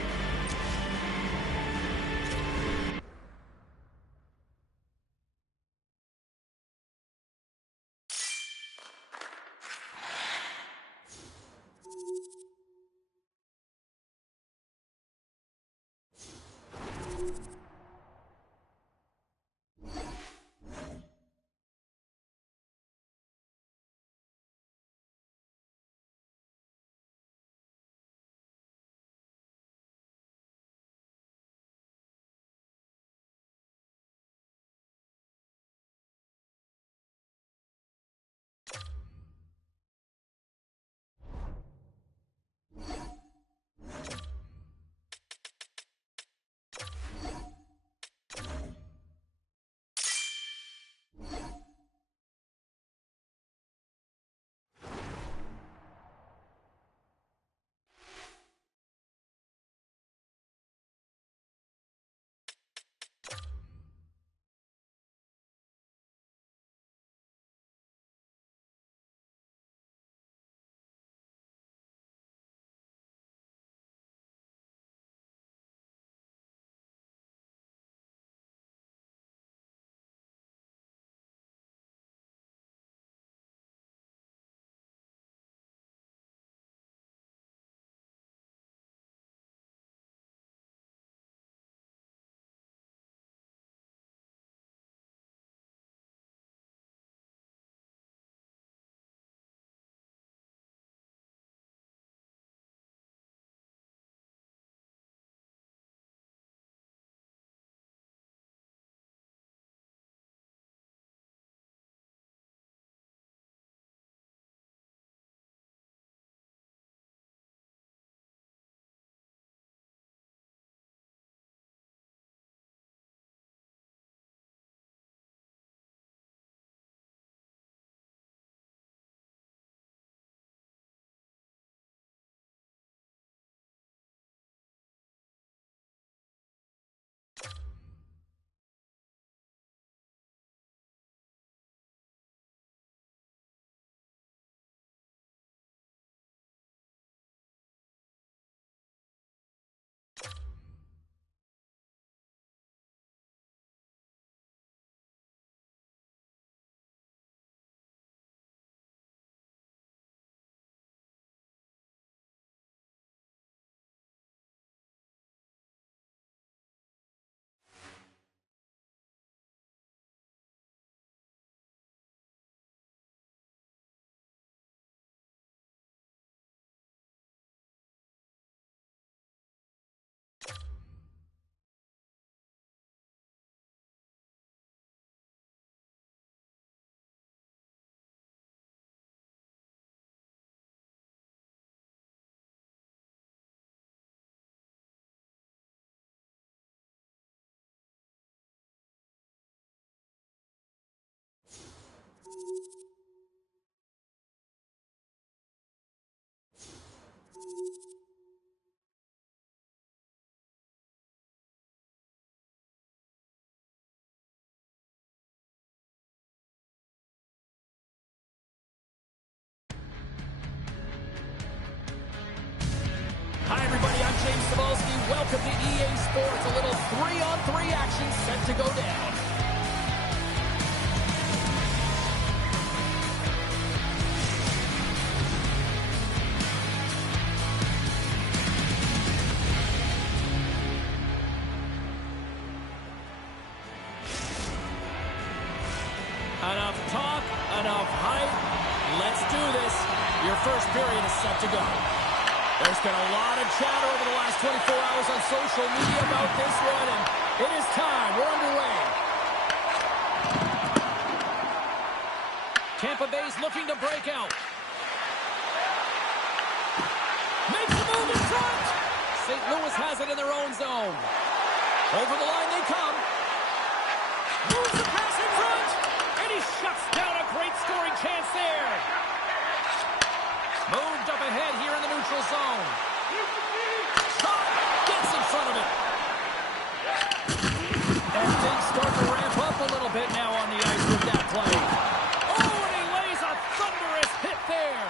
Hi, everybody. I'm James Cybulski. Welcome to EA Sports. A little 3-on-3 action set to go down. Enough talk, enough hype. Let's do this. Your first period is set to go. There's been a lot of chatter over the last 24 hours on social media about this one, and it is time. We're underway. Tampa Bay's looking to break out. Makes a move in front. St. Louis has it in their own zone. Over the line they come. Moves the pass in front, and he shuts down Moved up ahead here in the neutral zone. Shot! Gets in front of it. And things start to ramp up a little bit now on the ice with that play. Oh, and he lays a thunderous hit there.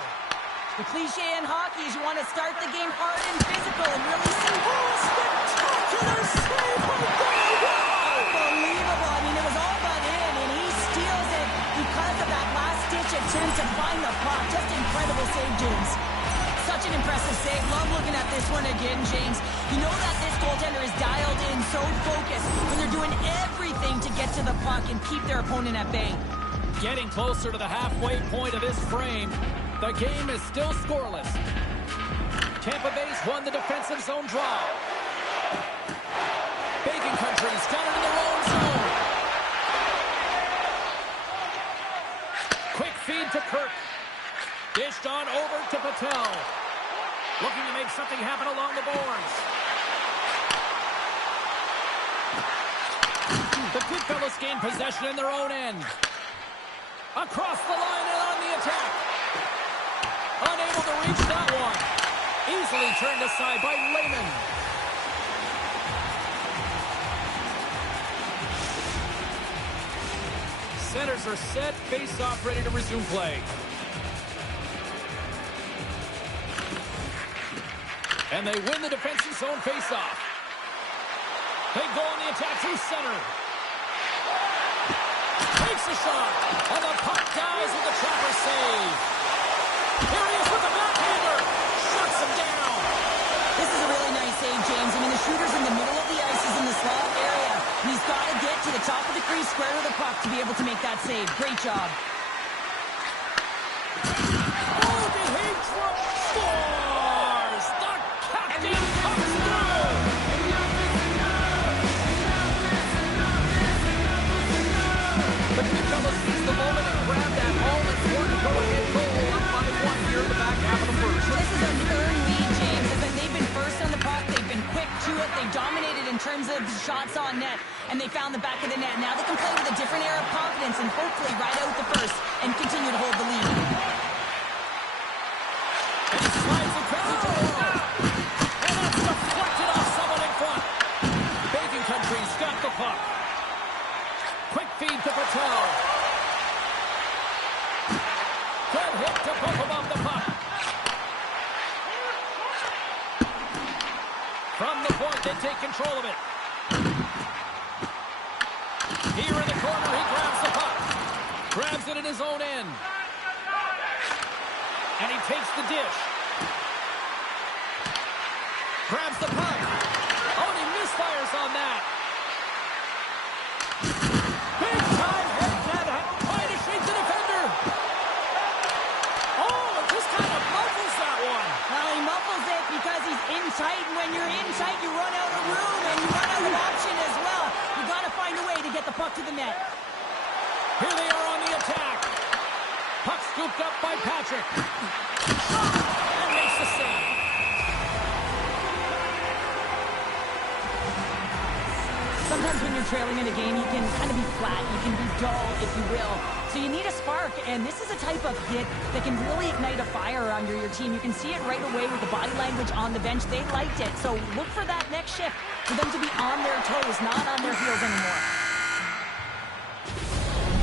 The cliche in hockey is you want to start the game hard and physical and really see, spectacular save right there. Wow! Unbelievable. I mean, it was all but in, and he steals it because of that last-ditch attempt to find the puck. Just incredible save, James. Such an impressive save. Love looking at this one again, James. You know that this goaltender is dialed in, so focused, when they're doing everything to get to the puck and keep their opponent at bay. Getting closer to the halfway point of this frame. The game is still scoreless. Tampa Bay's won the defensive zone draw. Bacon Country's got it in their own zone. Quick feed to Kirk. Dished on over to Patel. Looking to make something happen along the boards. The Goodfellas gain possession in their own end. Across the line and on the attack. Unable to reach that one. Easily turned aside by Lehman. Centers are set. Face-off ready to resume play. And they win the defensive zone face-off. They go on the attack through center. Takes a shot. And the puck dies with the trapper save. Here he is with the backhander. Shuts him down. This is a really nice save, James. I mean, the shooter's in the middle of the ice. He's in the slot area. And he's got to get to the top of the crease, square to the puck to be able to make that save. Great job. Oh, did he drop? Scores! The captain comes through! The Goodfellas seized the moment and grabbed that home and scored a go-ahead goal up by 1 here in the back half of the first. So this is an earned lead, James. As in they've been first on the puck. They've been quick to it. They dominated in terms of shots on net. And they found the back of the net. Now they can play with a different air of confidence and hopefully ride out the first and continue to hold the lead. And he slides it quickly to Oro. And that's deflected off someone in front. Bacon Country's got the puck. Quick feed to Patel. Good hit to pump him off the puck. From the point, they take control of it. Here in the corner, he grabs the puck. Grabs it in his own end. And he takes the dish. Grabs the puck. Oh, and he misfires on that. Big time head that trying to shake the defender. Oh, it just kind of muffles that one. Well, he muffles it because he's in tight, and when you're in tight, you run out of room, and you run out of option as well. You got to find a way to get the puck to the net. Here they are on the attack. Puck scooped up by Patrick. And makes the save. Sometimes when you're trailing in a game, you can kind of be flat. You can be dull, if you will. So you need a spark, and this is a type of hit that can really ignite a fire under your team. You can see it right away with the body language on the bench. They liked it. So look for that next shift, for them to be on their toes, not on their heels anymore.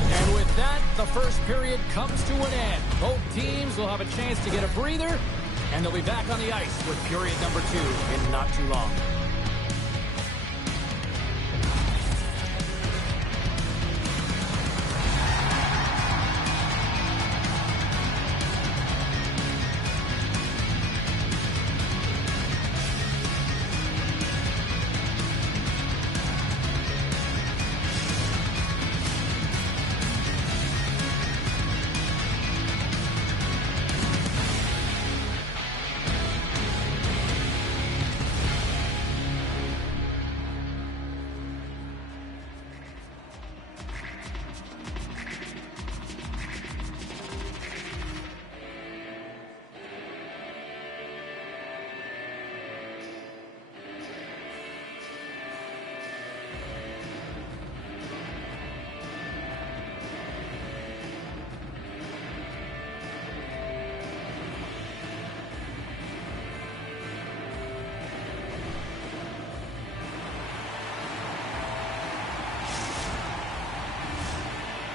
And with that, the first period comes to an end. Both teams will have a chance to get a breather, and they'll be back on the ice with period number 2 in not too long.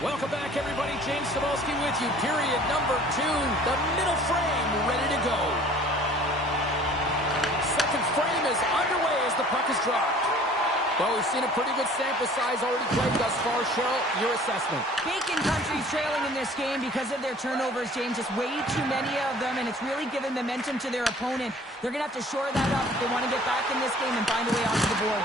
Welcome back, everybody. James Cebulski with you. Period number 2. The middle frame ready to go. Second frame is underway as the puck is dropped. Well, we've seen a pretty good sample size already played thus far. Cheryl, your assessment. Bacon Country's trailing in this game because of their turnovers, James. Just way too many of them, and it's really given momentum to their opponent. They're going to have to shore that up if they want to get back in this game and find a way onto the board.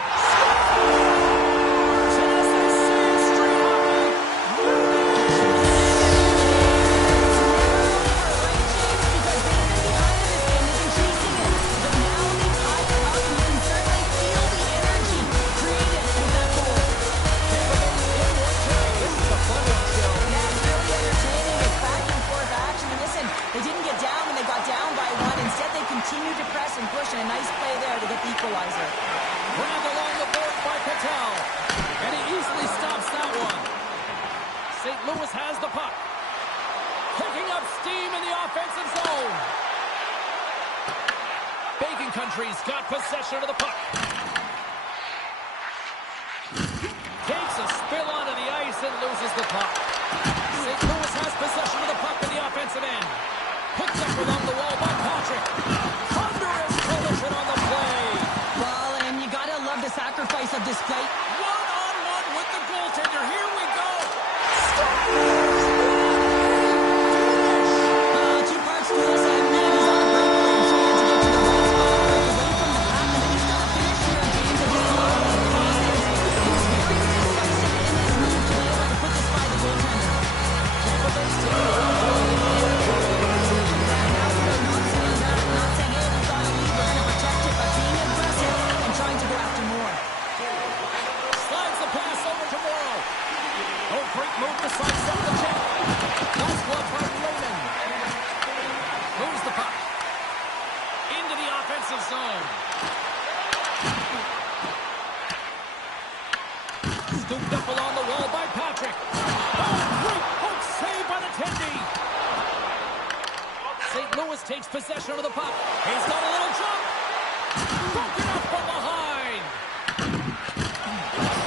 And a nice play there to get the equalizer. Grabbed along the boards by Patel. And he easily stops that one. St. Louis has the puck. Picking up steam in the offensive zone. Bacon Country's got possession of the puck. Takes a spill onto the ice and loses the puck. St. Louis has possession of the puck in the offensive end. Picked up along the wall by Patrick. Sacrifice of this play. One-on-one with the goaltender. Here we go. Two parts to this, and man, he's on a breakaway and trying to get to the right spot, break away from the pack, and then he's got to finish here on James at this level of the process. He was very decisive in his move to be able to put this by the goaltender. Tampa Bay's taking a little goal. Now they're not saying that, not saying, hey, we've got a lead, we're going to protect it, but being aggressive and trying to go after more. Slides the pass over to Morrow. Oh, great move to sidestep the check. Nice glove by Layman. Moves the puck into the offensive zone. Scooped up along the wall by Patrick. Oh, great poke save by the Tendy. St. Louis takes possession of the puck. He's got a little jump. Broken up from behind.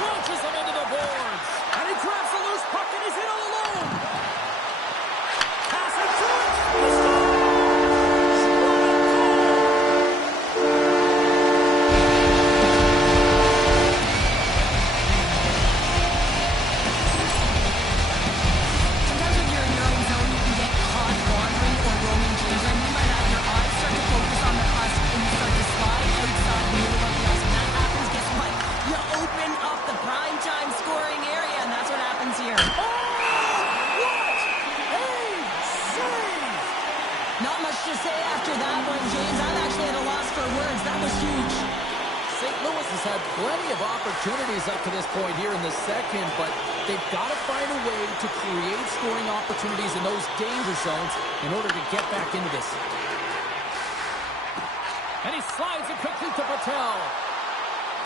Launches him into the boards. And he grabs the loose puck and he's in all alone. Pass it through. He scores! Sometimes when you're in your own zone, you can get caught wandering or roaming, James. I mean by that, your eyes start to focus on the puck and you start to slide outside the middle of the ice. When that happens, guess what? You open up the primetime scoring area, and that's what happens here. Oh, what a save! Not much to say after that one, James. I'm actually at a loss for words. That was huge. St. Louis has had plenty of opportunities up to this point here in the second, but they've got to find a way to create scoring opportunities in those danger zones in order to get back into this. And he slides it quickly to Patel.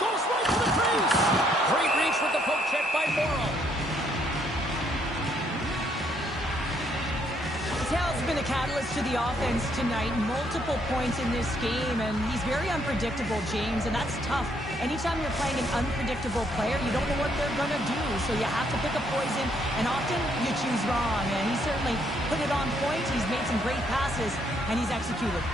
Goes right to the crease. Great reach with the poke check by Morrow. Patel's been a catalyst to the offense tonight. Multiple points in this game, and he's very unpredictable, James, and that's tough. Anytime you're playing an unpredictable player, you don't know what they're going to do, so you have to pick a poison, and often you choose wrong, and he certainly put it on point. He's made some great passes, and he's executed.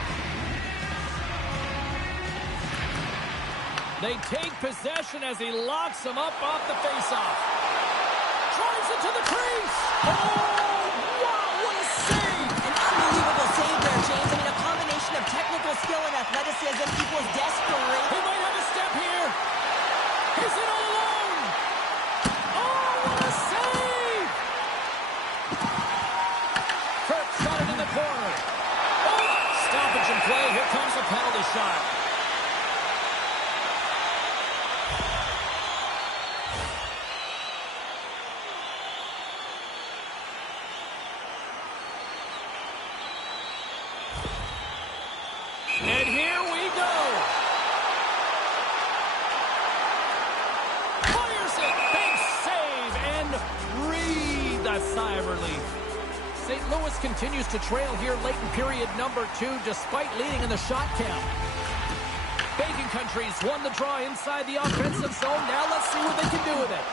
They take possession as he locks him up off the faceoff. Drives it to the crease. Oh, wow, what a save. An unbelievable save there, James. I mean, a combination of technical skill and athleticism equals desperation. He might have a step here. He's in all alone. Oh, what a save. Kirk's got it in the corner. Oh, stoppage in play. Here comes a penalty shot. And here we go. Fires it. Big save. And breathe a sigh of relief. St. Louis continues to trail here late in period number 2 despite leading in the shot count. Bacon Country's won the draw inside the offensive zone. Now let's see what they can do with it.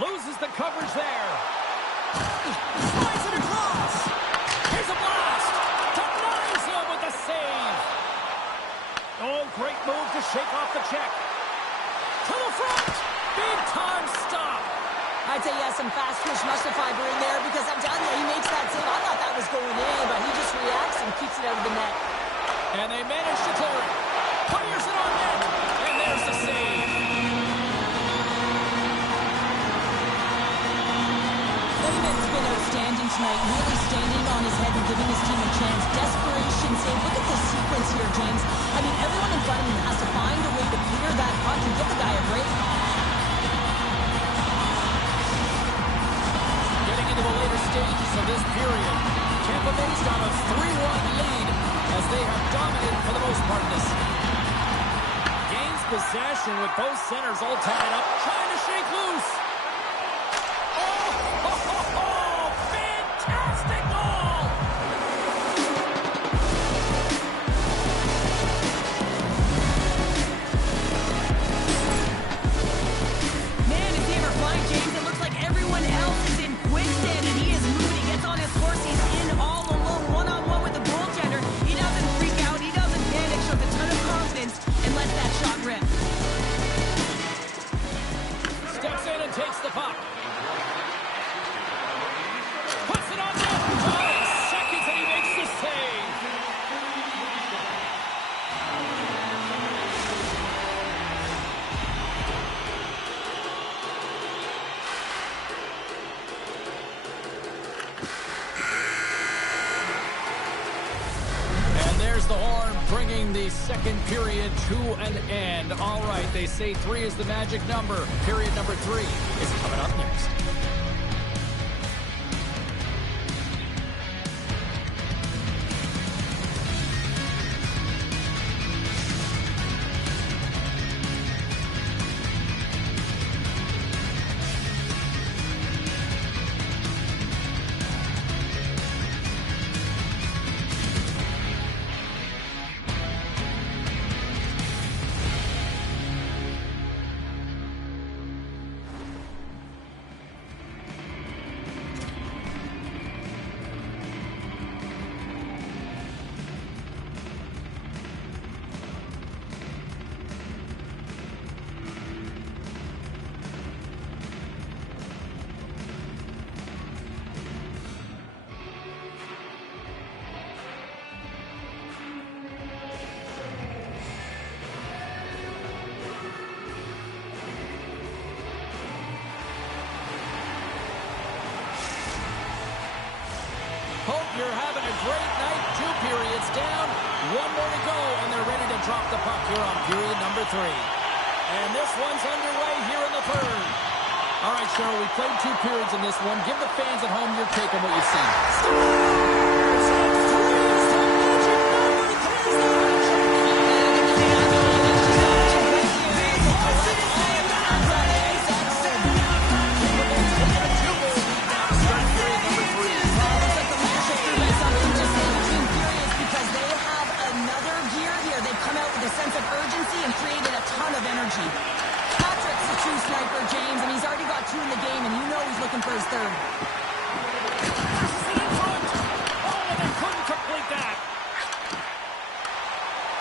Loses the coverage there. Slides it across. Here's a blast. Denies him with the save. Oh, great move to shake off the check. To the front. Big time stop. I'd say he has some fast twitch muscle fiber in there because I'm telling you, he makes that save. I thought that was going in, but he just reacts and keeps it out of the net. And they manage to clear it. Fires it on net. And there's the save. Lehman's been outstanding tonight, really standing on his head and giving his team a chance. Desperation save. Look at this sequence here, James. I mean, everyone in front of him has to find a way to clear that puck and give the guy a break. Getting into the later stages of this period, Tampa Bay's got a 3-1 lead as they have dominated for the most part of this. Gains possession with both centers all tied up, trying to shake loose. Oh, fantastic goal! Man, is he ever flying, James? It looks like everyone else is in quicksand, and he is moving. He gets on his horse. He's in all alone, one-on-one with the goaltender. He doesn't freak out. He doesn't panic. Shows a ton of confidence and lets that shot rip. Steps in and takes the puck. Puts it on net. 5 seconds and he makes the save. And there's the horn, bringing the second period to an end. All right, they say 3 is the magic number. Period number 3 is coming up next. Hope you're having a great night. 2 periods down, 1 more to go, and they're ready to drop the puck here on period number 3. And this one's underway here in the 3rd. All right, Cheryl, we played 2 periods in this one. Give the fans at home your take on what you've seen. Patrick's a true sniper, James, and he's already got 2 in the game, and you know he's looking for his 3rd. In front. Oh, and they couldn't complete that.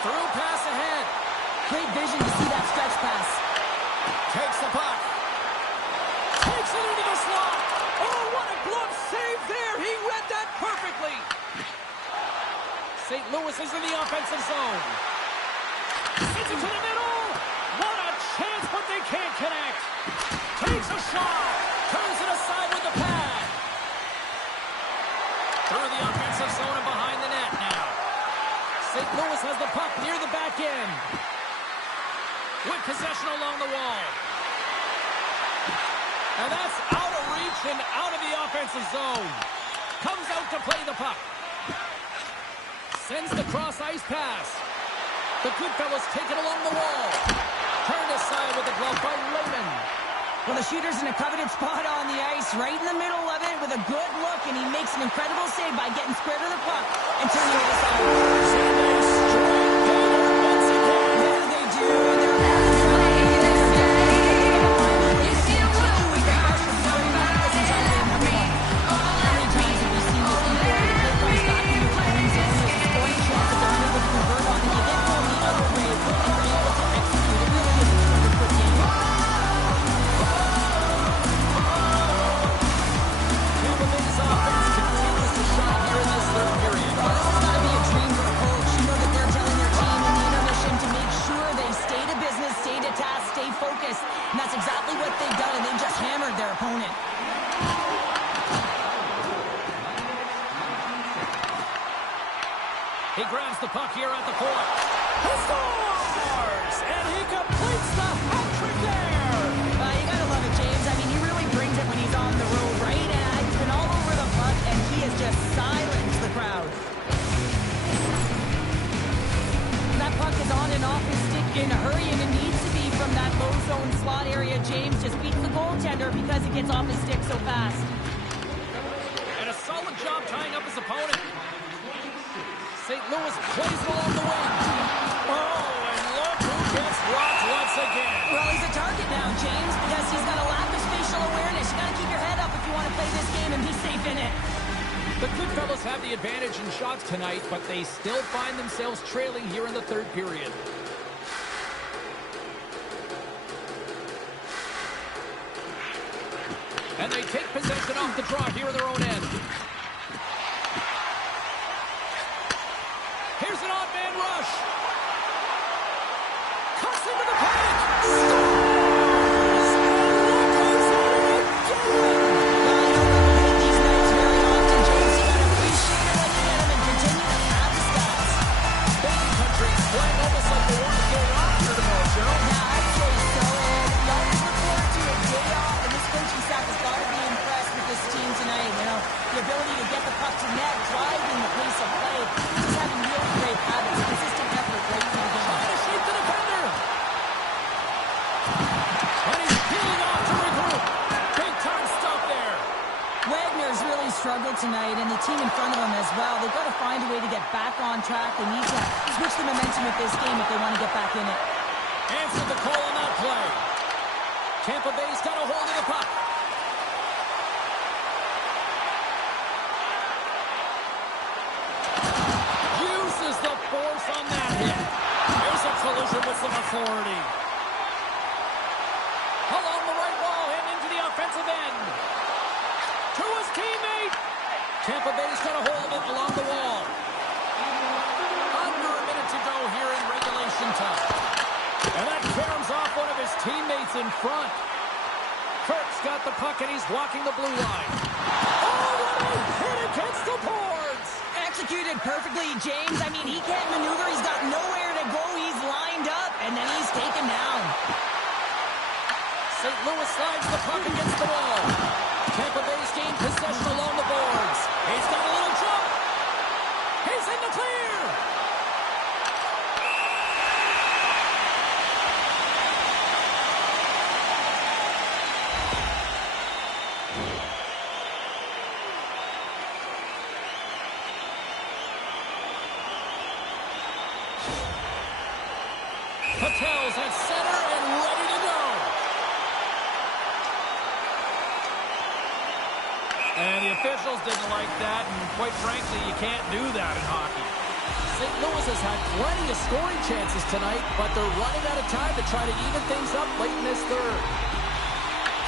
Through pass ahead. Great vision to see that stretch pass. Takes the puck. Takes it into the slot. Oh, what a glove save there. He read that perfectly. St. Louis is in the offensive zone. Sends it to the middle. What a chance, but they can't connect. Takes a shot. Turns it aside with the pad. Through the offensive zone and behind the net now. St. Louis has the puck near the back end. With possession along the wall. And that's out of reach and out of the offensive zone. Comes out to play the puck. Sends the cross-ice pass. The Goodfellas take it along the wall. Turned aside with the glove by Lehman. Well, the shooter's in a coveted spot on the ice, right in the middle of it with a good look, and he makes an incredible save by getting square to the puck and turning it aside. And they strike down once again. Yeah, they do. They're He grabs the puck here at the point. He scores! And he completes the hat trick there! You gotta love it, James. I mean, he really brings it when he's on the road, right? And he's been all over the puck, and he has just silenced the crowd. That puck is on and off his stick in a hurry, and it needs to be from that low zone slot area. James just beats the goaltender because it gets off his stick so fast. And a solid job tying up his opponent. St. Louis plays it along the wing. Oh, and look who gets rocked once again. Well, he's a target now, James, because he's got a lack of spatial awareness. You gotta keep your head up if you want to play this game and be safe in it. The Goodfellas have the advantage in shots tonight, but they still find themselves trailing here in the third period. And they take possession off the draw here in their own end. Here's an odd man rush. Cuts into the paint. Scores! And look who's at it again! These nights very often, James. You gotta appreciate it when you get them and continue to have the stats. Baby country playing almost like they want to get it off here tomorrow, Cheryl. Yeah, I'd say so. And you always look forward to a day off, and this coaching staff has got to be impressed with this team tonight. You know, the ability to get the puck to net, driving the pace of play, just having really great habits, consistent effort right from the game. Trying to shape the defender. And he's peeling off to regroup. Big time stuff there. Wagner's really struggled tonight, and the team in front of him as well. They've got to find a way to get back on track. They need to switch the momentum of this game if they want to get back in it. Answered the call on that play. Tampa Bay's got a hold of the puck. Uses the force on that hit. Here's a collision with some authority. Along the right wall and into the offensive end. To his teammate. Tampa Bay's got a hold of it along the wall. Under a minute to go here in regulation time. And that caroms off one of his teammates in front. Kirk's got the puck and he's walking the blue line. Oh, what a hit against the boards! Executed perfectly, James. I mean, he can't maneuver. He's got nowhere to go. He's lined up, and then he's taken down. St. Louis slides the puck against the wall. Tampa Bay's gained possession along the boards. He's got a little jump. He's in the clear. Patel's at center and ready to go. And the officials didn't like that, and quite frankly, you can't do that in hockey. St. Louis has had plenty of scoring chances tonight, but they're running out of time to try to even things up late in this third.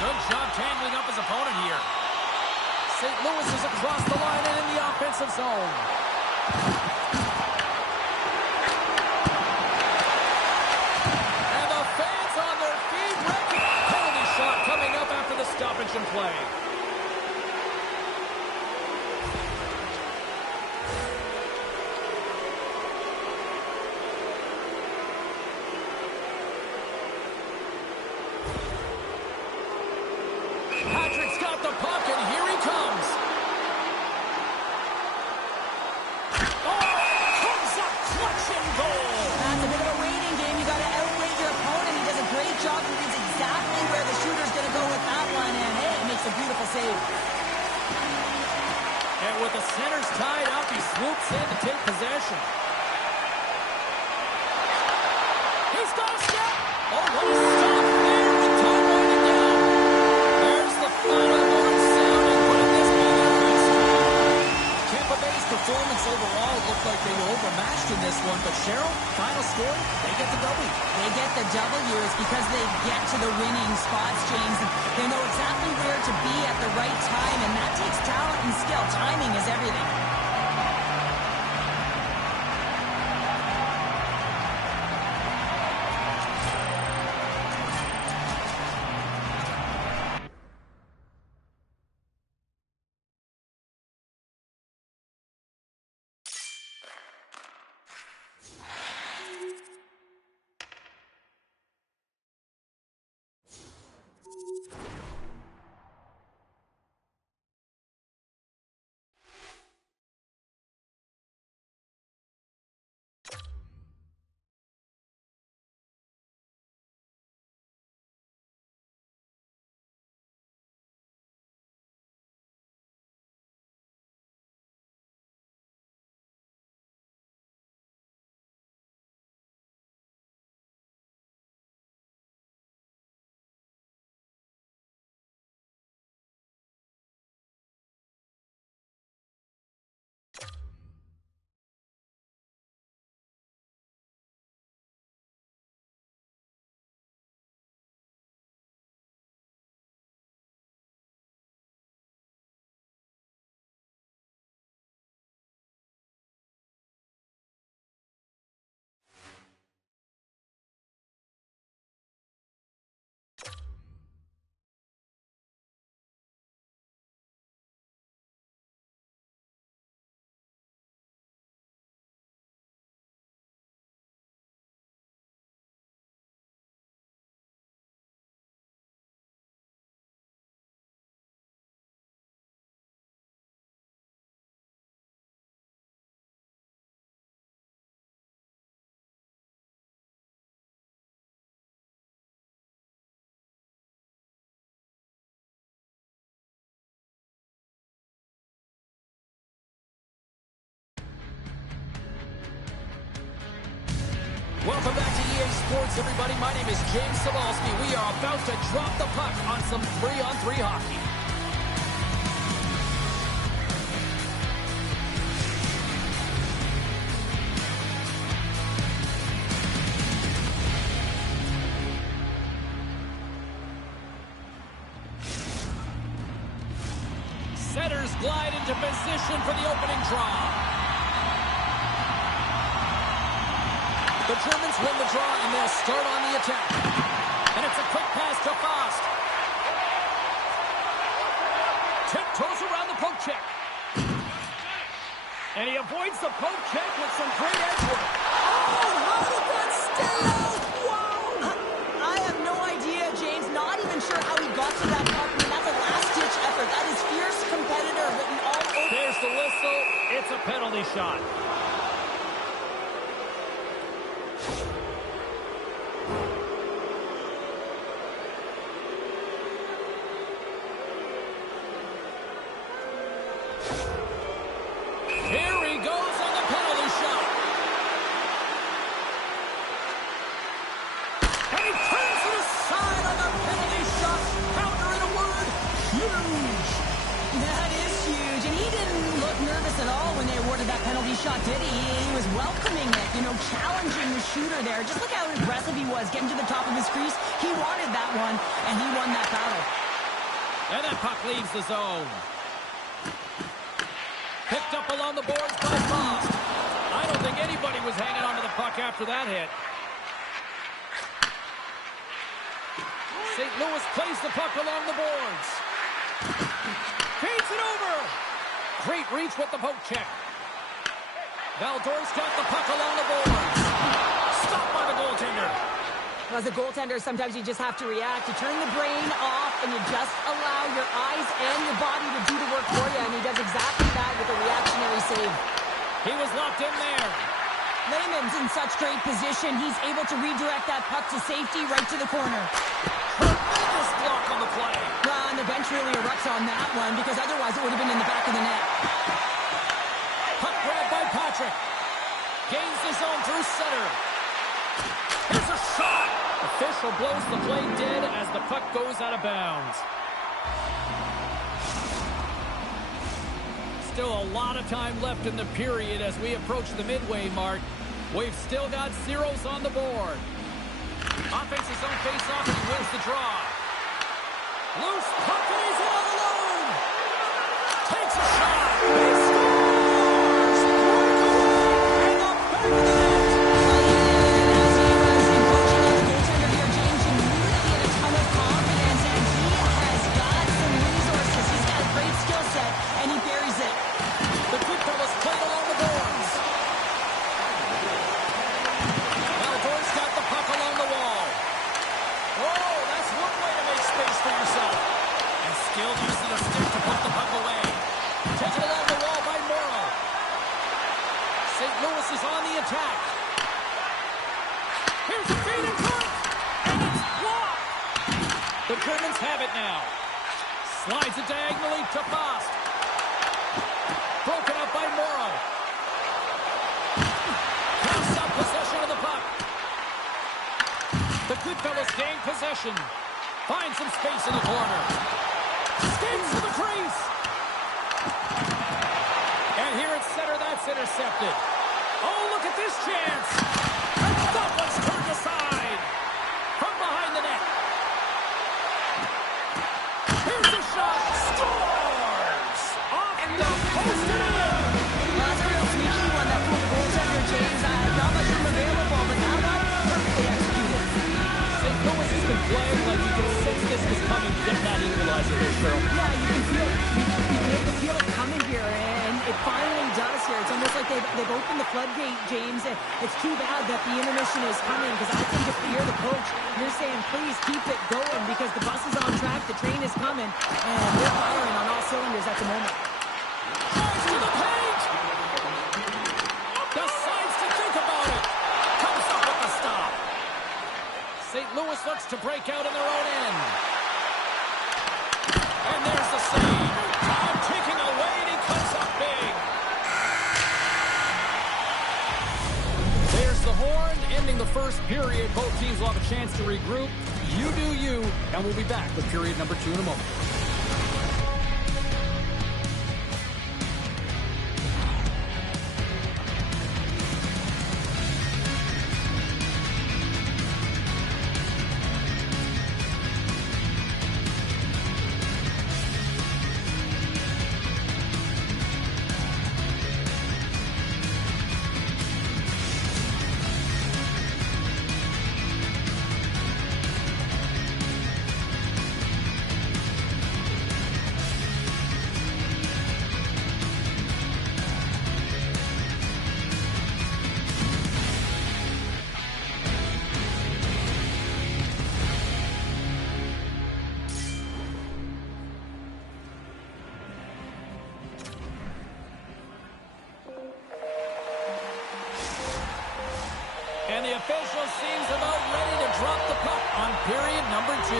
Good job tangling up his opponent here. St. Louis is across the line and in the offensive zone. And the fans on their feet ready. Penalty shot coming up after the stoppage in play. Patrick's got the puck, and here he comes. Oh, comes up clutch and goal. That's a bit of a waiting game. You got to outweight your opponent. He does a great job. He reads exactly where the shooter's going to go with that one, and hey, it makes a beautiful save. And with the centers tied up, he swoops in to take possession. He's got a step. Oh, what a stop there with time winding down. There's the final horn sounding, putting this game at rest. Tampa Bay's performance overall looked like they overmatched in this one, but Cheryl, final score, they get the W. They get the W. It's because they get to the winning spots, James. And they know exactly where to be at the right time, and that takes talent and skill. Timing is everything. Welcome back to EA Sports, everybody. My name is James Cebulski. We are about to drop the puck on some 3-on-3 hockey. Setters glide into position for the opening draw. The Germans win the draw, and they'll start on the attack. And it's a quick pass to Faust. Tiptoes around the poke check. And he avoids the poke check with some great edge work. Oh, how did that stay out? Wow! I have no idea, James. Not even sure how he got to that puck. I mean, that's a last-ditch effort. That is fierce competitor written all over. There's the whistle. It's a penalty shot. Here he goes on the penalty shot. And he turns to the side on the penalty shot. Counter in a word, huge. That is huge. And he didn't look nervous at all when they awarded that penalty shot, did he? He was welcoming it, challenging the shooter there. Just look how aggressive he was, getting to the top of his crease. He wanted that one, and he won that battle. And that puck leaves the zone. Picked up along the boards by Faust. I don't think anybody was hanging onto the puck after that hit. St. Louis plays the puck along the boards. Feeds it over. Great reach with the poke check. Valdor's got the puck along the boards. Stopped by the goaltender. As a goaltender, sometimes you just have to react. You turn the brain off, and you just allow your eyes and your body to do the work for you, and he does exactly that with a reactionary save. He was locked in there. Lehman's in such great position. He's able to redirect that puck to safety right to the corner. Tremendous block on the play. Well, and the bench really erupts on that one, because otherwise it would have been in the back of the net. Puck grabbed by Patrick. Gains the zone through center. Here's a shot. Official blows the play dead as the puck goes out of bounds. Still a lot of time left in the period as we approach the midway mark. We've still got zeros on the board. Offensive zone face-off, and he wins the draw. Loose puck, and he's all alone. Takes a shot. He scores. And the back of the net. And he buries it. The Goodfellas played along the boards. Valdor's got the puck along the wall. Oh, that's one way to make space for yourself. And skilled use of the stick to put the puck away. Taken along the wall by Morrow. St. Louis is on the attack. Here's a feed in front. And it's blocked. The Germans have it now. Slides it diagonally to Faust. Broken up by Morrow. Pass up possession of the puck. The Goodfellas gain possession. Find some space in the corner. Skates to the crease. And here at center, that's intercepted. Oh, look at this chance. And that one's turned aside. From behind the net. Here's the shot. Scores! Off the post and in. Well, that's a real sneaky one that fooled the goaltender, James. Not much room available, but that one perfectly executed. St. Louis has been playing like you can sense this was coming to get that equalizer here, Cheryl. Yeah, you can feel it. You can able to feel it coming here, and it finally does here. It's almost like they've opened the floodgate, James. It's too bad that the intermission is coming, because I think if you're the coach, you're saying, please keep it going, because the bus is on track, the train is coming, and they're firing on all cylinders at the moment. Drives to the paint. Decides to think about it. Comes up with the stop. St. Louis looks to break out in their own end. And there's the save. Time ticking away, and he comes up big. There's the horn, ending the the first period. Both teams will have a chance to regroup. You do you, and we'll be back with period number 2 in a moment. And the official seems about ready to drop the puck on period number 2. A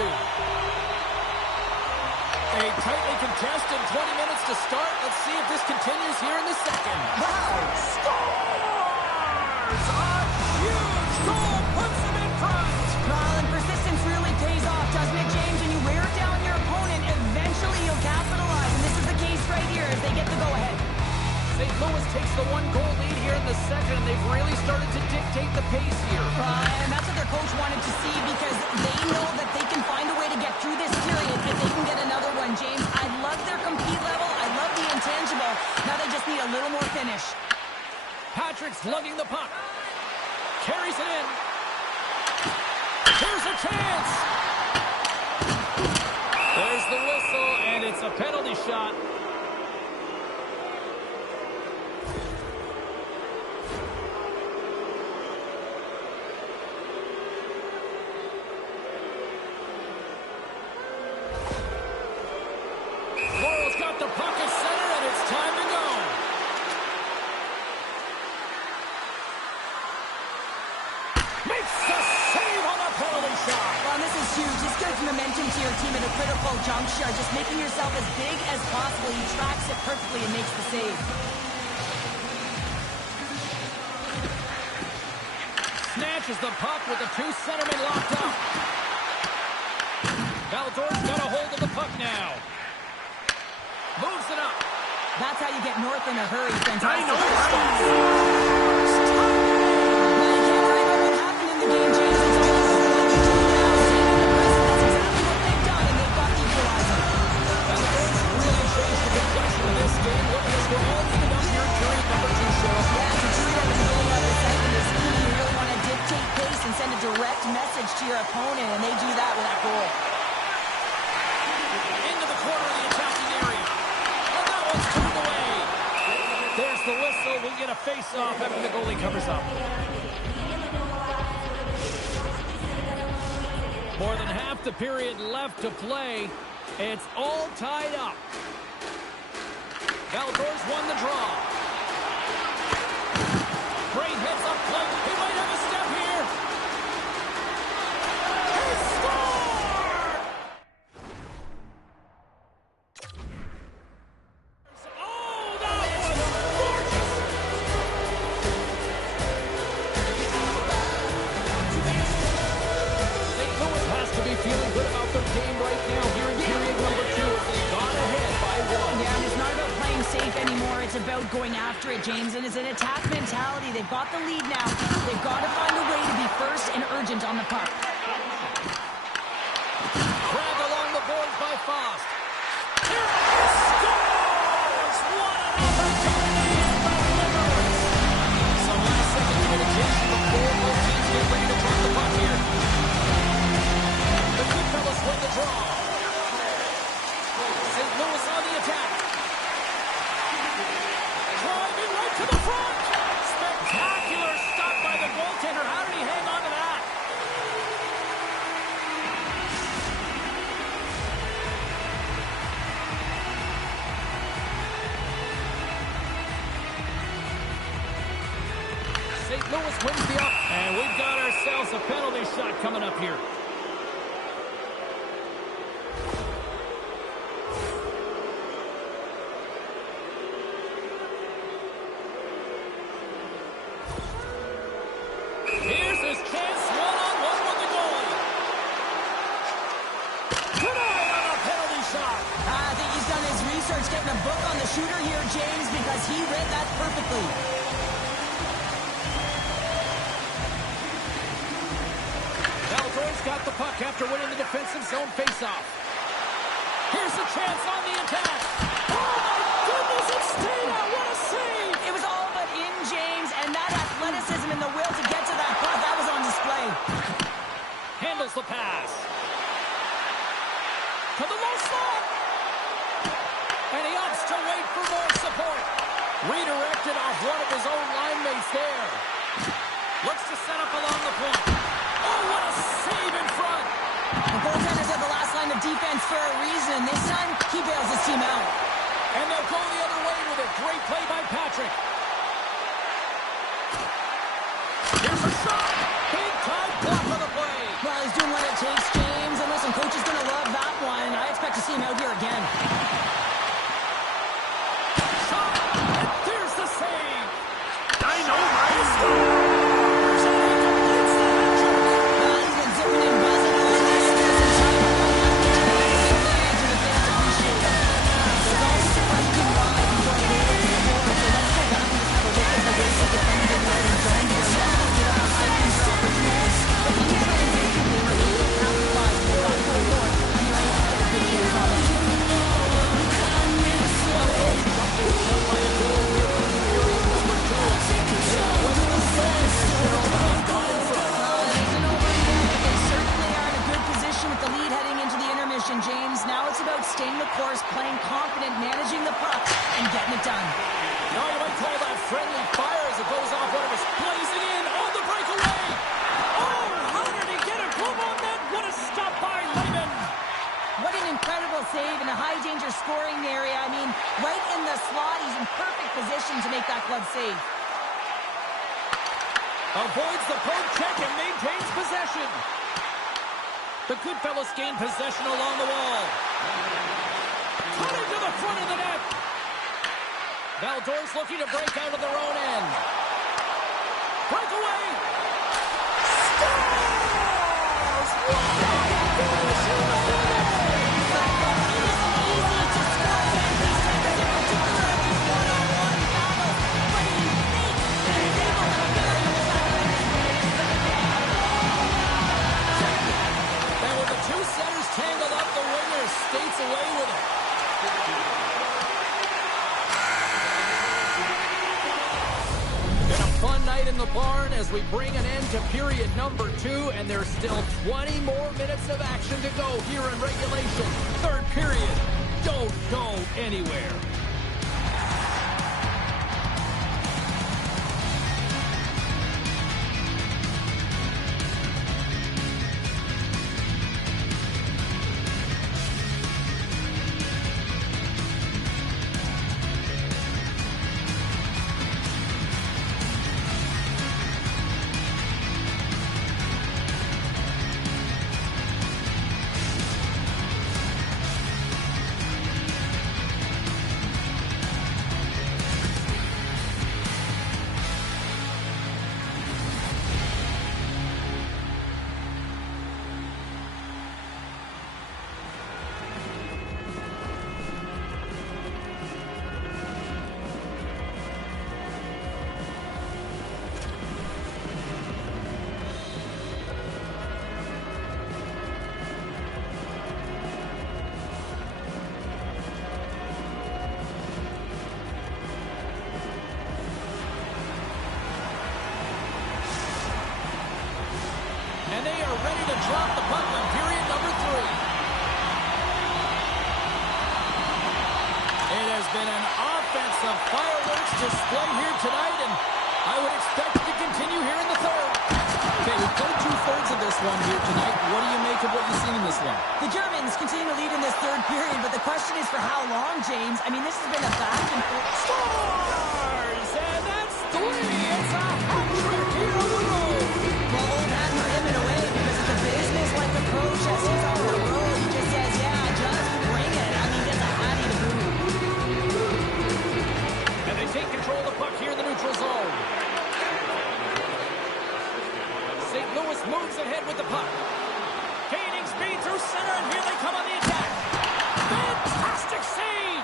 tightly contested 20 minutes to start. Let's see if this continues here in the second. Wow! Scores! A huge goal puts them in front! Well, and persistence really pays off, doesn't it, James? When you wear down your opponent, eventually you'll capitalize. And this is the case right here as they get the go-ahead. St. Louis takes the 1-goal lead here in the second, and they've really started to dictate the pace here. And that's what their coach wanted to see because they know that they can find a way to get through this period if they can get another one, James. I love their compete level. I love the intangible. Now they just need a little more finish. Patrick's lugging the puck. Carries it in. Here's a chance. There's the whistle, and it's a penalty shot. Laurel's got the puck at center, and it's time to go. Makes the save on the penalty shot. Well, this is huge. This gives momentum to your team at a critical juncture. Just making yourself as big as possible. He tracks it perfectly and makes the save. Snatches the puck with the 2 centermen locked up. Valdor's got a hold of the puck now. Moves it up. That's how you get north in a hurry. Fantastic. Dino Well, you can't worry about what happened in the game, James. It's all about what you do now. Staying in the press. That's exactly what they've done, and they've got the equalizer. Valdor's really changed the complexion of this game. Look at this. We're all even up here in period number 2, Cheryl. Yeah, to treat at the beginning of the second is key. You really want to dictate pace and send a direct message to your opponent, and they do that with that goal. Into the corner of the attacking area. And that one's turned away. There's the whistle. We'll get a face-off after the goalie covers up. More than half the period left to play. It's all tied up. Valdor's won the draw. Great hits up play. He might have a step here. He scored! Oh, that was gorgeous! St. Louis has to be feeling good about their game right now here in period number 2. They got ahead by 1. Yeah, and it's not about playing safe anymore. It's about going after it, James. And it's an attack mentality. They've got the lead now. They've got to find a way to be first and urgent on the puck. Grabbed along the boards by Fost. Here he scores! What an opportunity and delivers! Some last-second communication before both teams get ready to drop the puck here. The Goodfellas win the draw. St. Louis on the attack. Driving right to the front. Spectacular stop by the goaltender. How did he hang on to that? St. Louis wins the up. And we've got ourselves a penalty shot coming up here. Here's his chance. book on the shooter here, James, because he read that perfectly. Valdor's got the puck after winning the defensive zone faceoff. Here's a chance on the attack. Oh, my goodness, it stayed out. What a save. It was all but in, James, and that athleticism and the will to get to that puck, that was on display. Handles the pass. To the low slot. And he opts to wait for more support. Redirected off one of his own line mates there. Looks to set up along the point. Oh, what a save in front. The goaltenders at the last line of defense for a reason. This time, he bails his team out. And they'll go the other way with it. Great play by Patrick. Here's a shot. Big time block on the play. Well, he's doing what it takes, James. And listen, coach is going to love that one. I expect to see him out here again. Shot. And there's the save. Dynamite! James, now it's about staying the course, playing confident, managing the puck, and getting it done. Now you might call that friendly fire as it goes off one of his blazing in on the breakaway. Oh, how did he get a glove on that? What a stop by Lehman. What an incredible save in a high-danger scoring area. I mean, right in the slot, he's in perfect position to make that glove save. Avoids the poke check and maintains possession. The Goodfellas gain possession along the wall. Cutting to the front of the net. Valdor's looking to break out of their own end. Breakaway. Stars! What a finish in the finish! Two centers tangled up, the winger skates away with it. Been a fun night in the barn as we bring an end to period number 2, and there's still 20 more minutes of action to go here in regulation. Third period. Don't go anywhere. And they are ready to drop the puck on period number 3. It has been an offensive fireworks display here tonight, and I would expect it to continue here in the third. Okay, we've played 2/3 of this one here tonight. What do you make of what you've seen in this one? The Germans continue to lead in this third period, but the question is for how long, James? I mean, this has been a back and forth. Stars! And that's 3! It's a hat trick here on the road! Well, old hat for him in a way, because it's a business-like approach as he's on the road. He just says, yeah, just bring it. I mean, that's a hattie to boot. And they take control of the puck here in the neutral zone. St. Louis moves ahead with the puck. Gaining speed through center, and here they come on the attack. Fantastic save!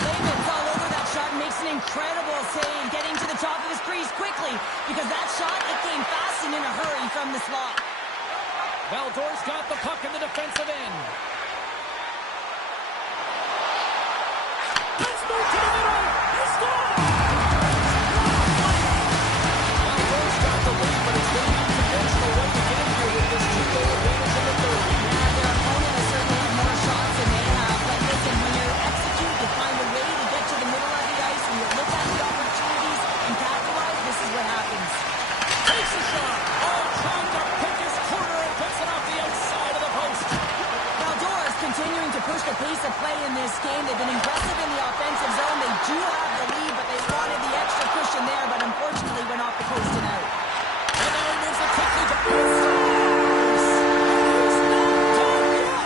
Layman's all over that shot and makes an incredible save, getting to the top of his crease quickly, because that shot, it came fast and in a hurry from the slot. Valdor's got the puck in the defensive end. Let's move to the middle. He scores! Valdor's got the lead, but it's been an unconventional way to get here with this 2-goal advantage in the third. Yeah, their opponent has certainly had more shots than they have, but listen, when you execute, you find a way to get to the middle of the ice, and you look at the opportunities and capitalize, this is what happens. Takes a shot. Oh, trying to pick his corner and puts it off the outside of the post. Valdor is continuing to push the pace of play in this game. They've been aggressive in the offensive zone. They do have the lead, but they wanted the extra cushion there, but unfortunately went off the post and out. And now he moves it quickly to Prince. He's not done yet.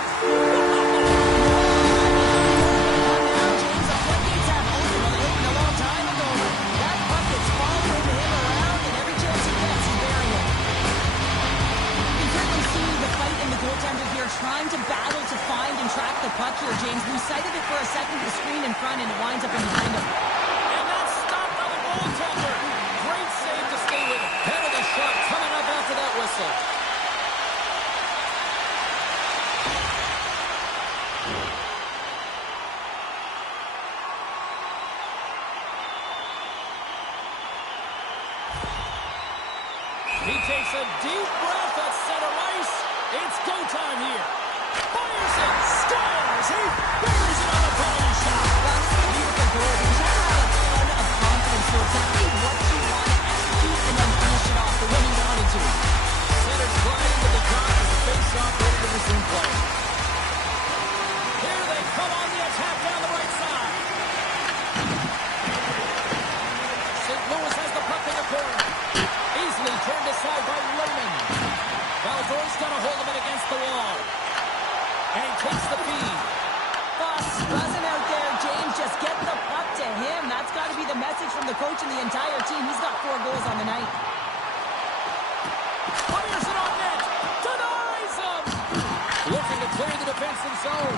Now, James, the floodgates have opened. Well, they opened a long time ago, but that puck is following him around, and every chance he gets, he's burying it. You can certainly see the fight in the goaltender here, trying to battle to find and track the puck here, James. Lose sight of it for a second, the screen in front, and it winds up in behind him. And that's stopped by the goaltender. Great save to stay with it. Penalty shot coming up after that whistle. He takes a deep breath at center ice. It's go time here. Fires it, scores. He buries it on the penalty shot. Well, this is a beautiful goal. You have to have a ton of confidence to exactly what you want to execute and then finish it off the way you wanted to. Centers gliding to the top as the face-off ready to resume play. Here they come on the attack down the right side. St. Louis has the puck in the corner. Easily turned aside by Layman. Valdor's got a hold of it against the wall. And he takes the feed. Boss buzzing out there, James. Just get the puck to him. That's got to be the message from the coach and the entire team. He's got 4 goals on the night. Fires it on net. Denies him. Looking to clear the defensive zone.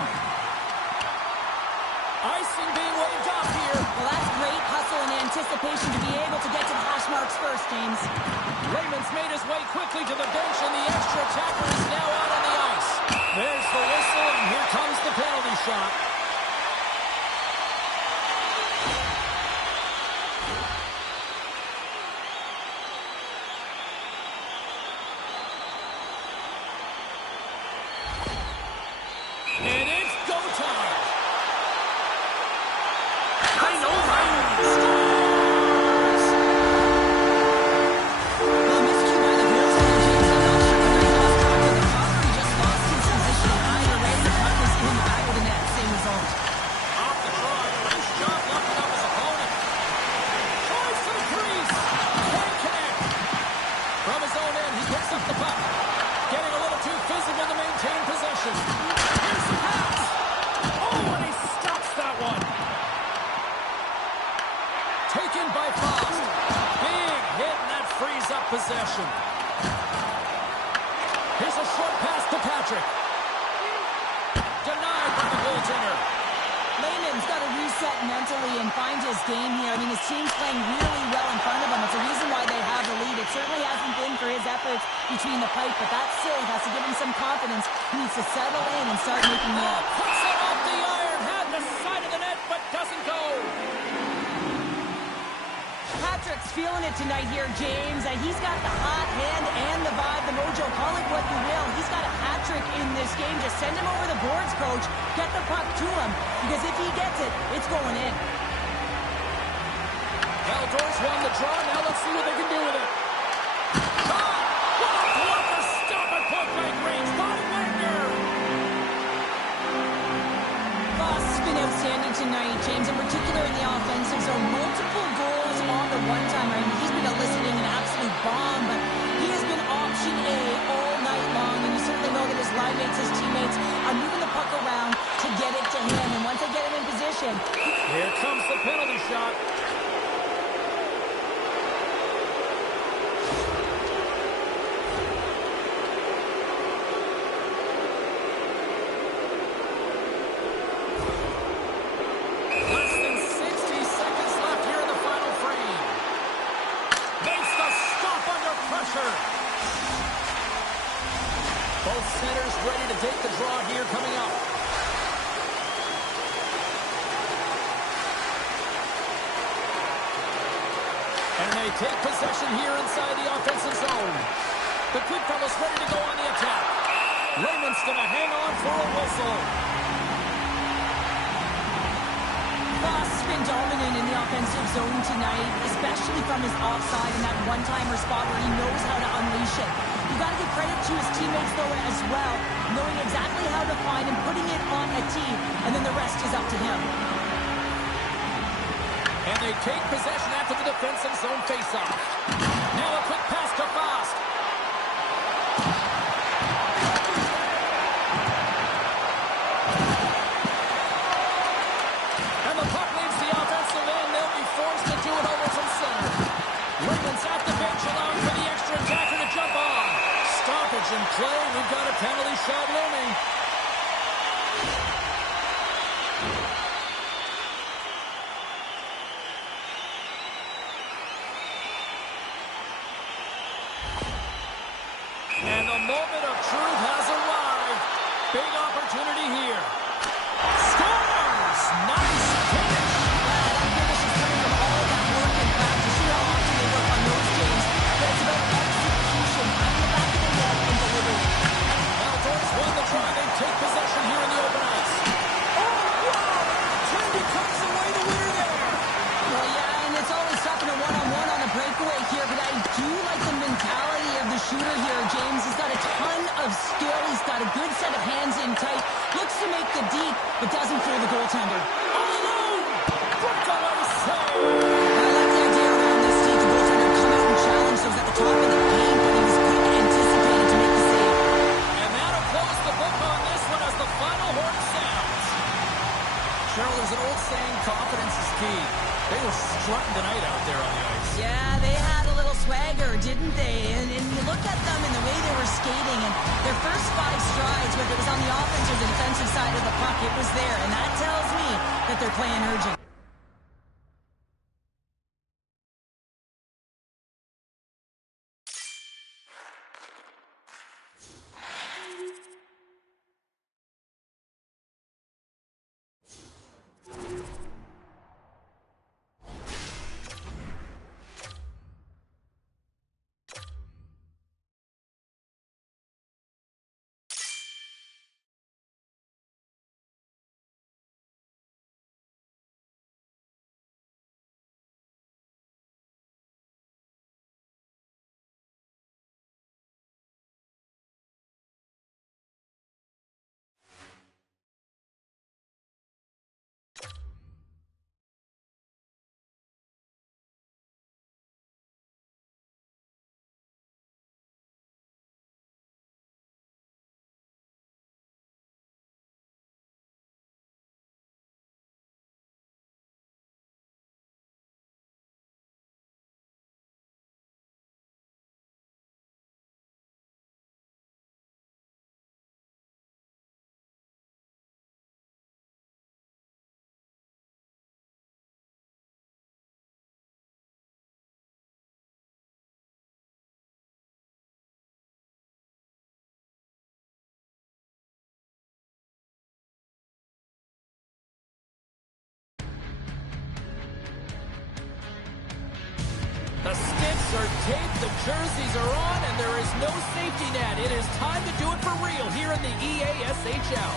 Icing being waved off here. Well, that's great hustle and anticipation to be able to get to the hash marks first, James. Layman's made his way quickly to the bench, and the extra attacker is now out on the ice. There's the whistle, and here comes the penalty shot. And it's go time. I know mine. Scores! Well, miscue by the goaltender, James. I'm not sure whether he lost track of the puck or he just lost his position. Either way, the puck is in the back of the net. Same result. Off the draw. Nice job locking up his opponent. Drives to the crease. Can't connect. From his own end, he picks up the puck. Getting a little too physical to maintain possession. Here's the pass. Oh, and he stops that one. Taken by Frost. Big hit, and that frees up possession. Here's a short pass to Patrick. Denied by the goaltender. Layman's got to reset mentally and find his game here. I mean, his team's playing really well in front of him. It's a reason why they have the lead. It certainly hasn't been for his efforts between the pipe, but that save has to give him some confidence. He needs to settle in and start making Oh, more. puts it off the iron. Had the side of the net, but doesn't go. Patrick's feeling it tonight here, James. He's got the hot hand and the vibe, the mojo, call it what you will. He's got a hat trick in this game. Just send him over the boards, coach. Get the puck to him, because if he gets it, it's going in. Valdor's won the draw. Now let's see what they can do with it. Shot! What a blocker! Stop at point-blank range by Wagner! Voss has been outstanding tonight, James, in particular in the offensive zone. Multiple goals on the one-timer. I mean, he's been eliciting an absolute bomb, but he has been option A all night long, and you certainly know that his line mates, his teammates, are moving the puck around to get it to him, and once they get him in position... Here comes the penalty shot. Less pressure. Both centers ready to take the draw here coming up. And they take possession here inside the offensive zone. The quick fella's ready to go on the attack. Raymond's going to hang on for a whistle. Fast's been dominant in the offensive zone tonight, especially from his offside and that one-timer spot where he knows how to unleash it. You got to give credit to his teammates, though, as well, knowing exactly how to find and putting it on a tee, and then the rest is up to him. And they take possession after the defensive zone faceoff. Now a quick pass to Fast. And the puck leaves the offensive end. They'll be forced to do it over from center. Raymond's at the bench, allowing for the extra attacker to jump on. Stoppage in play. We've got a penalty shot looming. And the moment of truth has arrived. Big opportunity here. Scores! Nice finish. That finish is coming from all that work and practice. You know how often they work on those games, but it's about execution, having the back of the net and delivering. Eldor's won the try. They take possession here in the open ice. Oh, wow! Trendy comes away the winner there. Well, yeah, and it's always tough in a one-on-one on a breakaway here, but I do like the mentality of the shooter here, James. He's got a ton of skill. He's got a good set of hands in tight. Looks to make the deep, but doesn't fool the goaltender. All alone! Breakaway save! I like the idea around this deep. The goaltender come out and challenge those at the top of the paint, but he was quick and anticipated to make the save. And that'll close the book on this one as the final horn sounds. Cheryl, there's an old saying, confidence is key. They were strutting tonight out there on the ice. Yeah, they had a little swagger, didn't they? And you look at them and the way they were skating and their first 5 strides, whether it was on the offensive or the defensive side of the puck, it was there. And that tells me that they're playing urgent. The sticks are taped, the jerseys are on, and there is no safety net. It is time to do it for real here in the EASHL.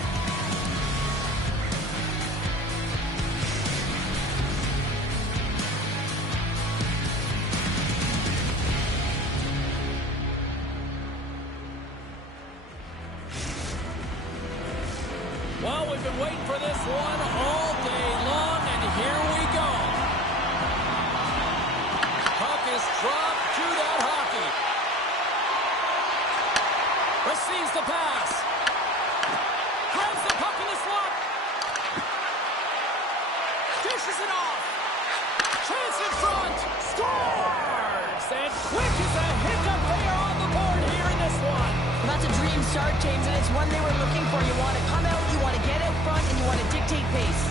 Well, we've been waiting for this one all day long, and here we go. Puck is dropped to that hockey. Receives the pass. Grabs the puck in the slot. Dishes it off. Chance in front. Scores! And quick as a hiccup, they are on the board here in this one. Well, that's a dream start, James, and it's one they were looking for. You want to come out, you want to get out front, and you want to dictate pace.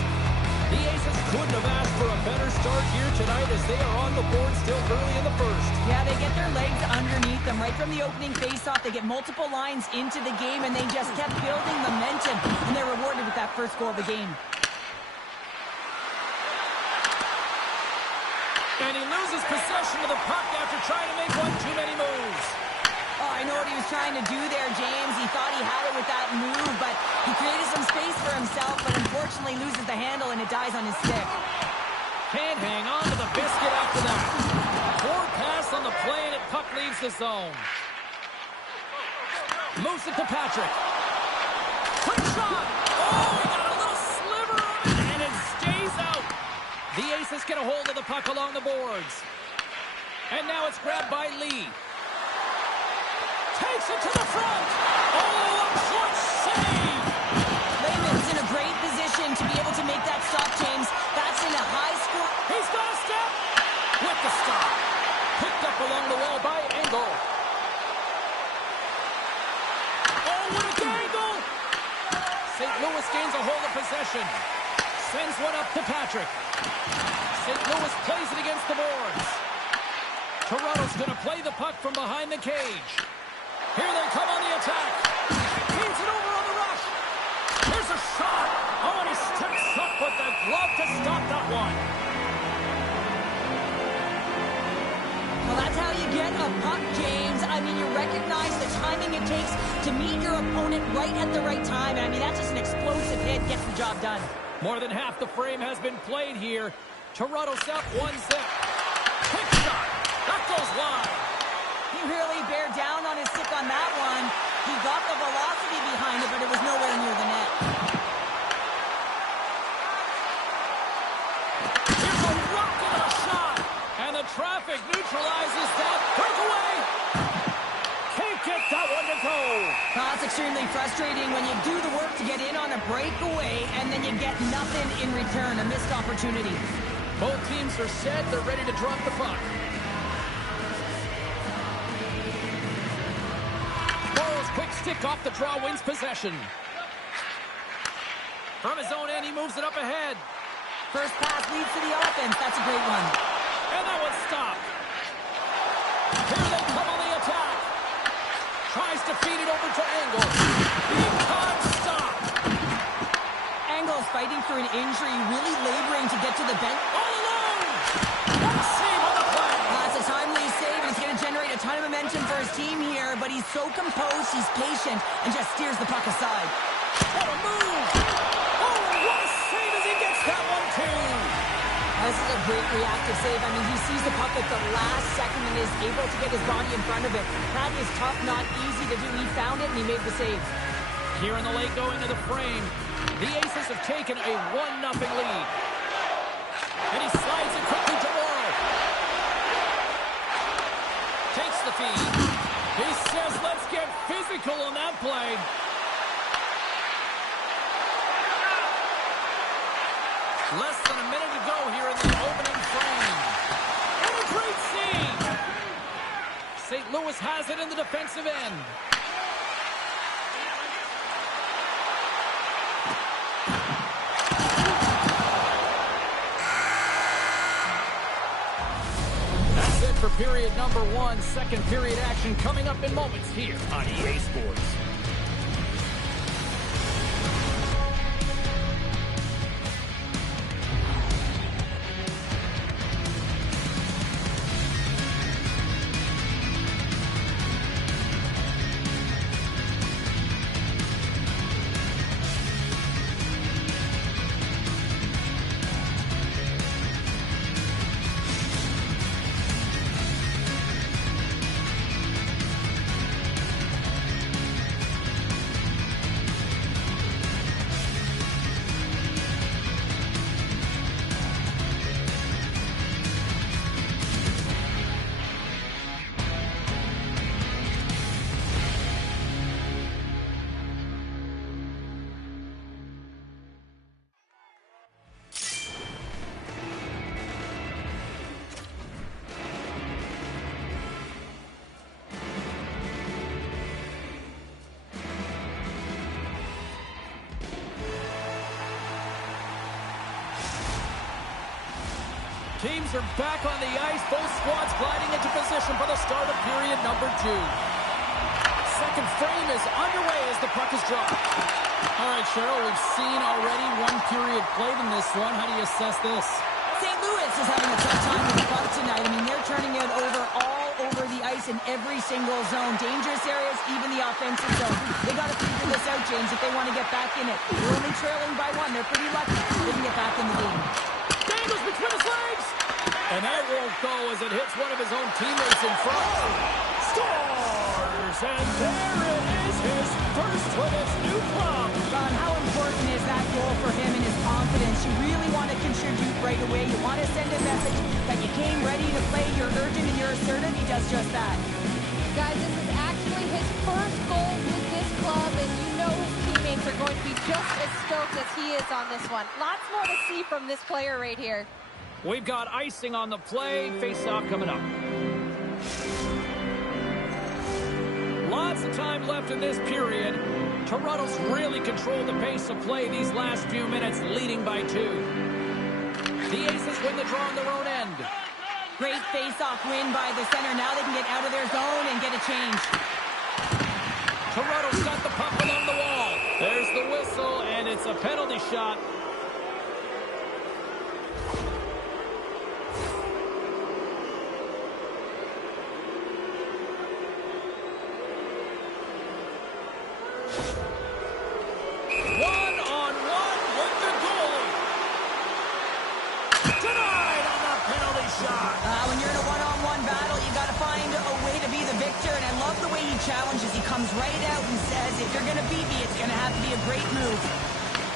The Aces couldn't have asked for a better start here tonight as they are on the board still early in the first. Yeah, they get their legs underneath them right from the opening faceoff. They get multiple lines into the game, and they just kept building momentum, and they're rewarded with that first goal of the game. And he loses possession of the puck after trying to make one too many moves. Oh, I know what he was trying to do there, James. He thought he had it with that move, but he created some space for himself, but unfortunately loses the handle, and it dies on his stick. Can't hang on to the biscuit after that. Poor pass on the play, and puck leaves the zone. Moves it to Patrick. Quick shot! Oh, he got a little sliver of it, and it stays out. The Aces get a hold of the puck along the boards. And now it's grabbed by Lee. Takes it to the front. Oh, a clutch save. Lehman's in a great position to be able to make that stop, James. That's in a high score. He's got a step. With the stop. Picked up along the wall by Engel. Oh, what a dangle. St. Louis gains a hold of possession. Sends one up to Patrick. St. Louis plays it against the boards. Toronto's going to play the puck from behind the cage. Here they come on the attack. Feeds it over on the rush. Here's a shot. Oh, and he steps up with the glove to stop that one. Well, that's how you get a puck, James. I mean, you recognize the timing it takes to meet your opponent right at the right time. And I mean, that's just an explosive hit. Gets the job done. More than half the frame has been played here. Toronto's up 1-0. Quick shot. That goes wide. He really bared down on his stick on that one. He got the velocity behind it, but it was nowhere near the net. Here's a rocket of a shot. And the traffic neutralizes that. Breakaway. Can't get that one to go. That's extremely frustrating when you do the work to get in on a breakaway, and then you get nothing in return, a missed opportunity. Both teams are set. They're ready to drop the puck. Quick stick off the draw, wins possession. From his own end, he moves it up ahead. First pass leads to the offense. That's a great one. And that one's stopped. Here they come on the attack. Tries to feed it over to Engel. He can't stop. Engel's fighting through an injury, really laboring to get to the bench. All alone! What a save on the play! That's a timely save, and it's going to generate a ton of momentum for his team here, but he's so composed, he's patient, and just steers the puck aside. What a move! Oh, what a save as he gets that one, too! This is a great reactive save. I mean, he sees the puck at the last second and is able to get his body in front of it. That is tough, not easy to do. He found it, and he made the save. Here in the late going to the frame, the Aces have taken a 1-0 lead. And he slides it quickly to Morrow. Takes the feed. He says, let's get physical on that play. Less than a minute to go here in the opening frame. And a great save. St. Louis has it in the defensive end. That's it for period number 1. Second period action coming up in moments here on EA Sports. Teams are back on the ice. Both squads gliding into position for the start of period number 2. Second frame is underway as the puck is dropped. All right, Cheryl, we've seen already one period played in this one. How do you assess this? St. Louis is having a tough time with the puck tonight. I mean, they're turning it over all over the ice in every single zone. Dangerous areas, even the offensive zone. They got to figure this out, James, if they want to get back in it. They're only trailing by 1. They're pretty lucky they can get back in the game. Dangles between his legs! And that won't go as it hits one of his own teammates in front. Scores! And there it is, his first with his new club. Ron, how important is that goal for him and his confidence? You really want to contribute right away. You want to send a message that you came ready to play. You're urgent and you're assertive. He does just that. Guys, this is actually his first goal with this club, and you know his teammates are going to be just as stoked as he is on this one. Lots more to see from this player right here. We've got icing on the play. Face-off coming up. Lots of time left in this period. Toronto's really controlled the pace of play these last few minutes, leading by 2. The Aces win the draw on their own end. Great face-off win by the center. Now they can get out of their zone and get a change. Toronto's got the puck along the wall. There's the whistle, and it's a penalty shot. One-on-one with the goalie. Denied on the penalty shot. When you're in a one-on-one battle, you got to find a way to be the victor, and I love the way he challenges. He comes right out and says, if you're going to beat me, it's going to have to be a great move.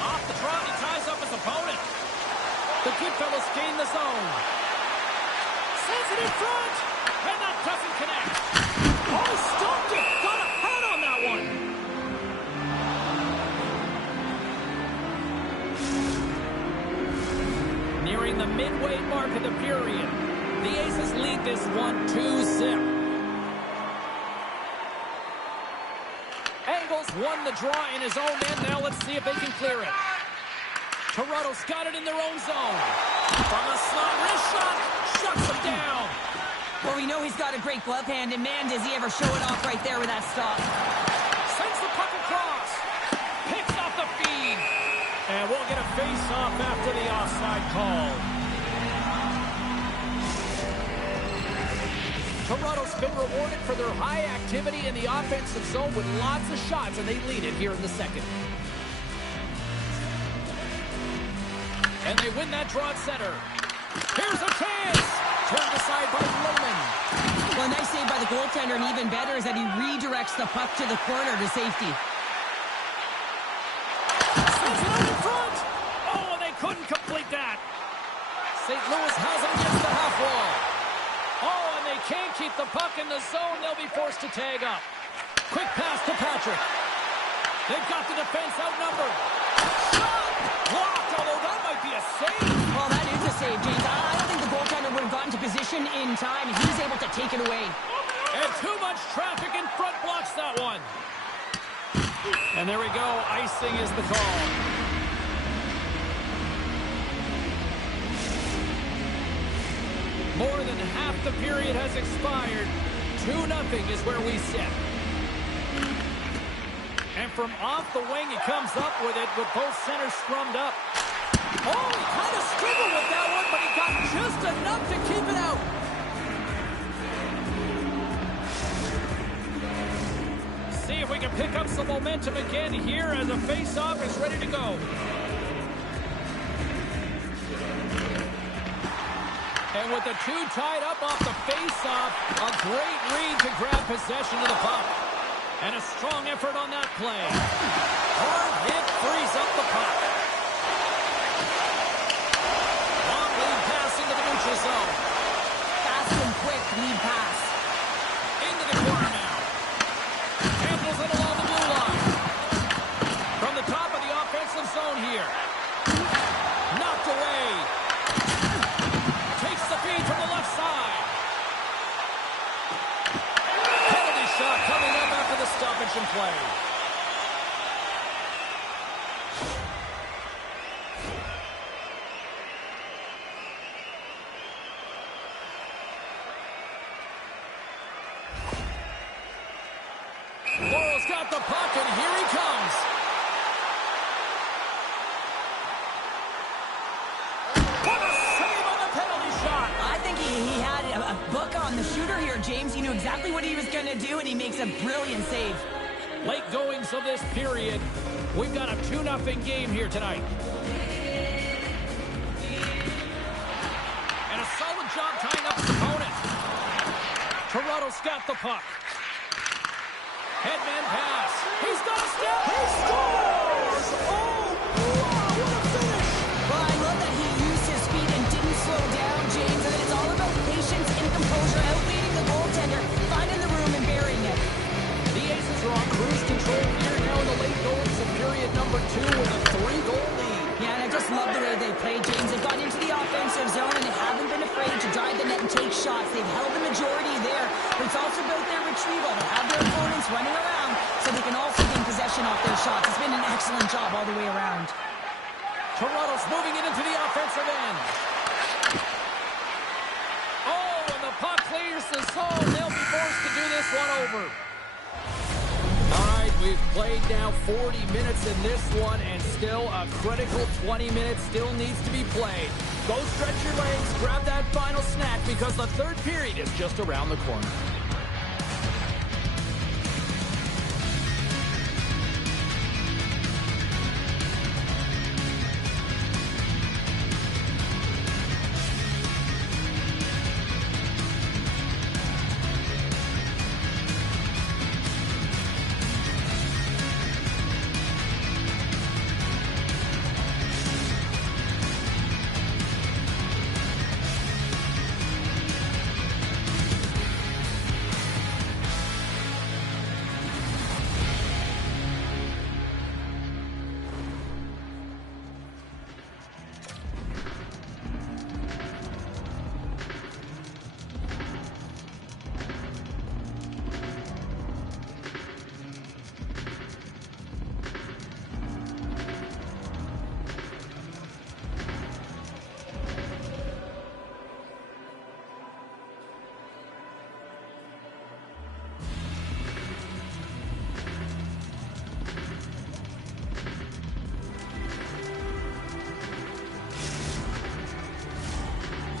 Off the trot, he ties up his opponent. The Goodfellas gain the zone. Sends it in front, and that doesn't connect. Oh, stopped it. Got a head on that one. Nearing the midway mark of the period, the Aces lead this one 2-0. Angles won the draw in his own end. Now let's see if they can clear it. Toronto's got it in their own zone. From the slot, wrist shot, shuts him down. Well, we know he's got a great glove hand, and man, does he ever show it off right there with that stop. Sends the puck across. Picks off the feed. And we'll get a face-off after the offside call. Toronto's been rewarded for their high activity in the offensive zone with lots of shots, and they lead it here in the second. And they win that draw at center. Here's a chance. Turned aside by Lohman. Well, a nice save by the goaltender, and even better is that he redirects the puck to the corner to safety. Sends it out in front. Oh, and they couldn't complete that. St. Louis has it against the half wall. Oh, and they can't keep the puck in the zone. They'll be forced to tag up. Quick pass to Patrick. They've got the defense outnumbered. Shot! Blocked, although that might be a save. Well, that is a save, James. I don't think the goaltender would have gotten to position in time, and he was able to take it away. And too much traffic in front blocks that one. And there we go. Icing is the call. More than half the period has expired. 2-0 is where we sit. And from off the wing, he comes up with it with both centers scrummed up. Oh, he kind of struggled with that one, but he got just enough to keep it out. See if we can pick up some momentum again here as a face-off is ready to go. And with the two tied up off the face-off, a great read to grab possession of the puck. And a strong effort on that play. Hard hit frees up the puck. Long lead pass into the neutral zone. Fast and quick lead pass. Into the corner now. Handles it along the blue line. From the top of the offensive zone here. Knocked away. Takes the feed from the left side. Penalty shot coming up after the stoppage in play. Laurel's got the puck, and here he comes. What a save on the penalty shot. I think he had a book on the shooter here, James. He knew exactly what he was going to do, and he makes a brilliant save. Late goings of this period. We've got a 2-0 game here tonight. And a solid job tying up his opponent. Toronto's got the puck. Headman pass. He's got a step. He scores! Oh, wow, what a finish! Well, I love that he used his speed and didn't slow down, James. And it's all about patience and composure, outleading the goaltender, finding the room and burying it. The Aces are on cruise control here now in the late goings of period number 2 with a 3-goal lead. Yeah, and I just love the way they played, James. They've got into the offensive zone, and they haven't been afraid to drive the net and take shots. They've held the majority there, but it's also about their retrieval. They have their opponents running around so they can also gain possession off their shots. It's been an excellent job all the way around. Toronto's moving it into the offensive end. Oh, and the puck clears the zone. They'll be forced to do this one over. All right, we've played now 40 minutes in this one, and still a critical 20 minutes still needs to be played. Go stretch your legs, grab that final snack, because the third period is just around the corner.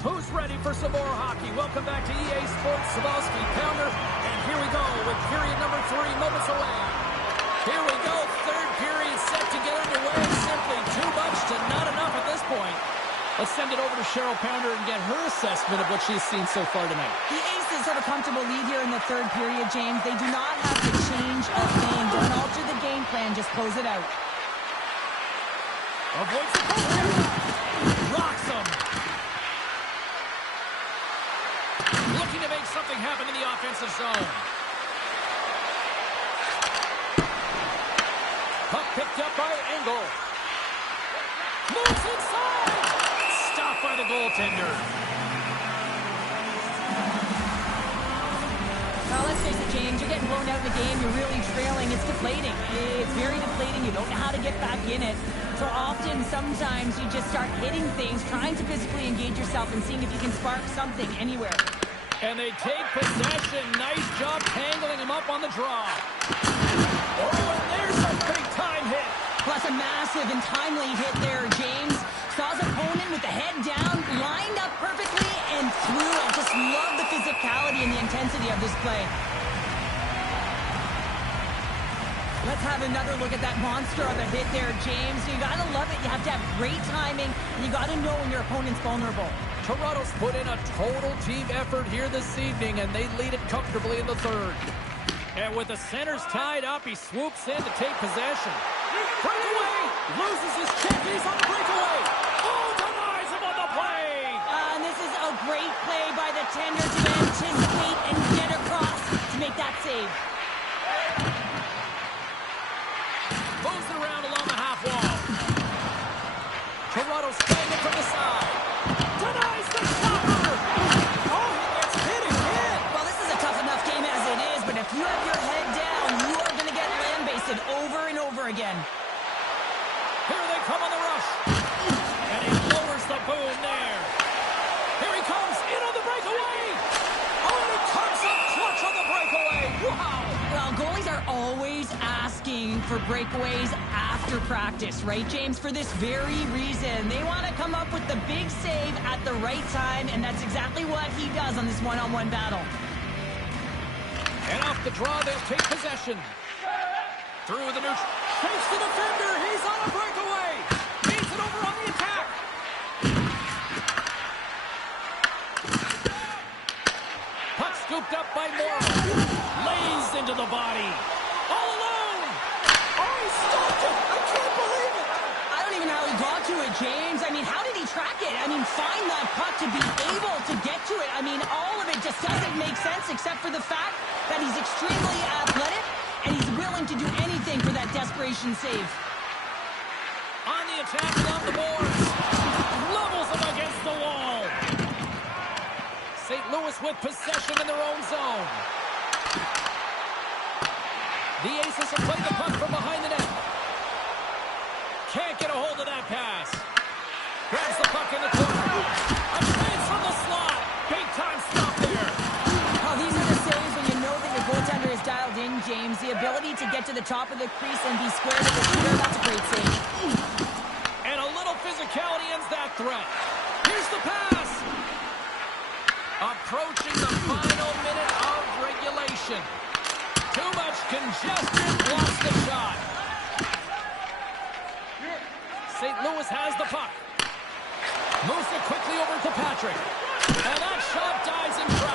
Who's ready for some more hockey? Welcome back to EA Sports Cebulski Pounder. And here we go with period number 3 moments away. Here we go, third period set to get underway. Simply too much to not enough at this point. Let's send it over to Cheryl Pounder and get her assessment of what she's seen so far tonight. The Aces have a comfortable lead here in the third period, James. They do not have to change a thing. Don't alter the game plan. Just close it out. Avoids the goal. Rocks him. Looking to make something happen in the offensive zone. Puck picked up by Engel. Moves inside. Stopped by the goaltender. Now, let's face it, James. You're getting blown out in the game. You're really trailing. It's deflating. It's very deflating. You don't know how to get back in it. So often, sometimes, you just start hitting things, trying to physically engage yourself and seeing if you can spark something anywhere. And they take possession. Nice job tangling him up on the draw. Oh, and there's a big-time hit. Plus a massive and timely hit there, James. Saw his opponent with the head down, lined up perfectly, and threw it. Just love the physicality and the intensity of this play. Let's have another look at that monster of a hit there, James. You gotta love it. You have to have great timing, and you gotta know when your opponent's vulnerable. Toronto's put in a total team effort here this evening, and they lead it comfortably in the third. And with the centers tied up, he swoops in to take possession. Breakaway! Loses his check. He's on the breakaway. Oh, denies him on the play! And this is a great play by the tender to anticipate and get across to make that save. Moves it around along the half wall. Toronto's playing it from the side. Denies the stopper! Oh, he gets hit again! Well, this is a tough enough game as it is, but if you have your head down, you are going to get lambasted over and over again. Here they come on the rush. And he lowers the boom there. Here he comes in on the breakaway. Oh, and he comes up clutch on the breakaway. Wow! Well, goalies are always always asking for breakaways after practice, right, James? For this very reason. They want to come up with the big save at the right time, and that's exactly what he does on this one-on-one battle. And off the draw, they'll take possession. Through the neutral. Takes the defender. He's on a breakaway. Beats it over on the attack. Puck scooped up by Morrow. Lays into the body. All alone. Oh, he stopped it. I can't believe it. I don't even know how he got to it, James. I mean, how did he track it? I mean, find that puck to be able to get to it. I mean, all of it just doesn't make sense except for the fact that he's extremely athletic and he's willing to do anything for that desperation save. On the attack along the boards. Levels him against the wall. St. Louis with possession in their own zone. The Aces have played the puck from behind the net. Can't get a hold of that pass. Grabs the puck in the corner. A chance from the slot. Big time stop there. Oh, these are the saves when you know that your goaltender is dialed in, James. The ability to get to the top of the crease and be square to the shooter, that's a great save. And a little physicality ends that threat. Here's the pass. Approaching the final minute of regulation. Too much congestion, lost the shot. St. Louis has the puck. Moves it quickly over to Patrick. And that shot dies in front.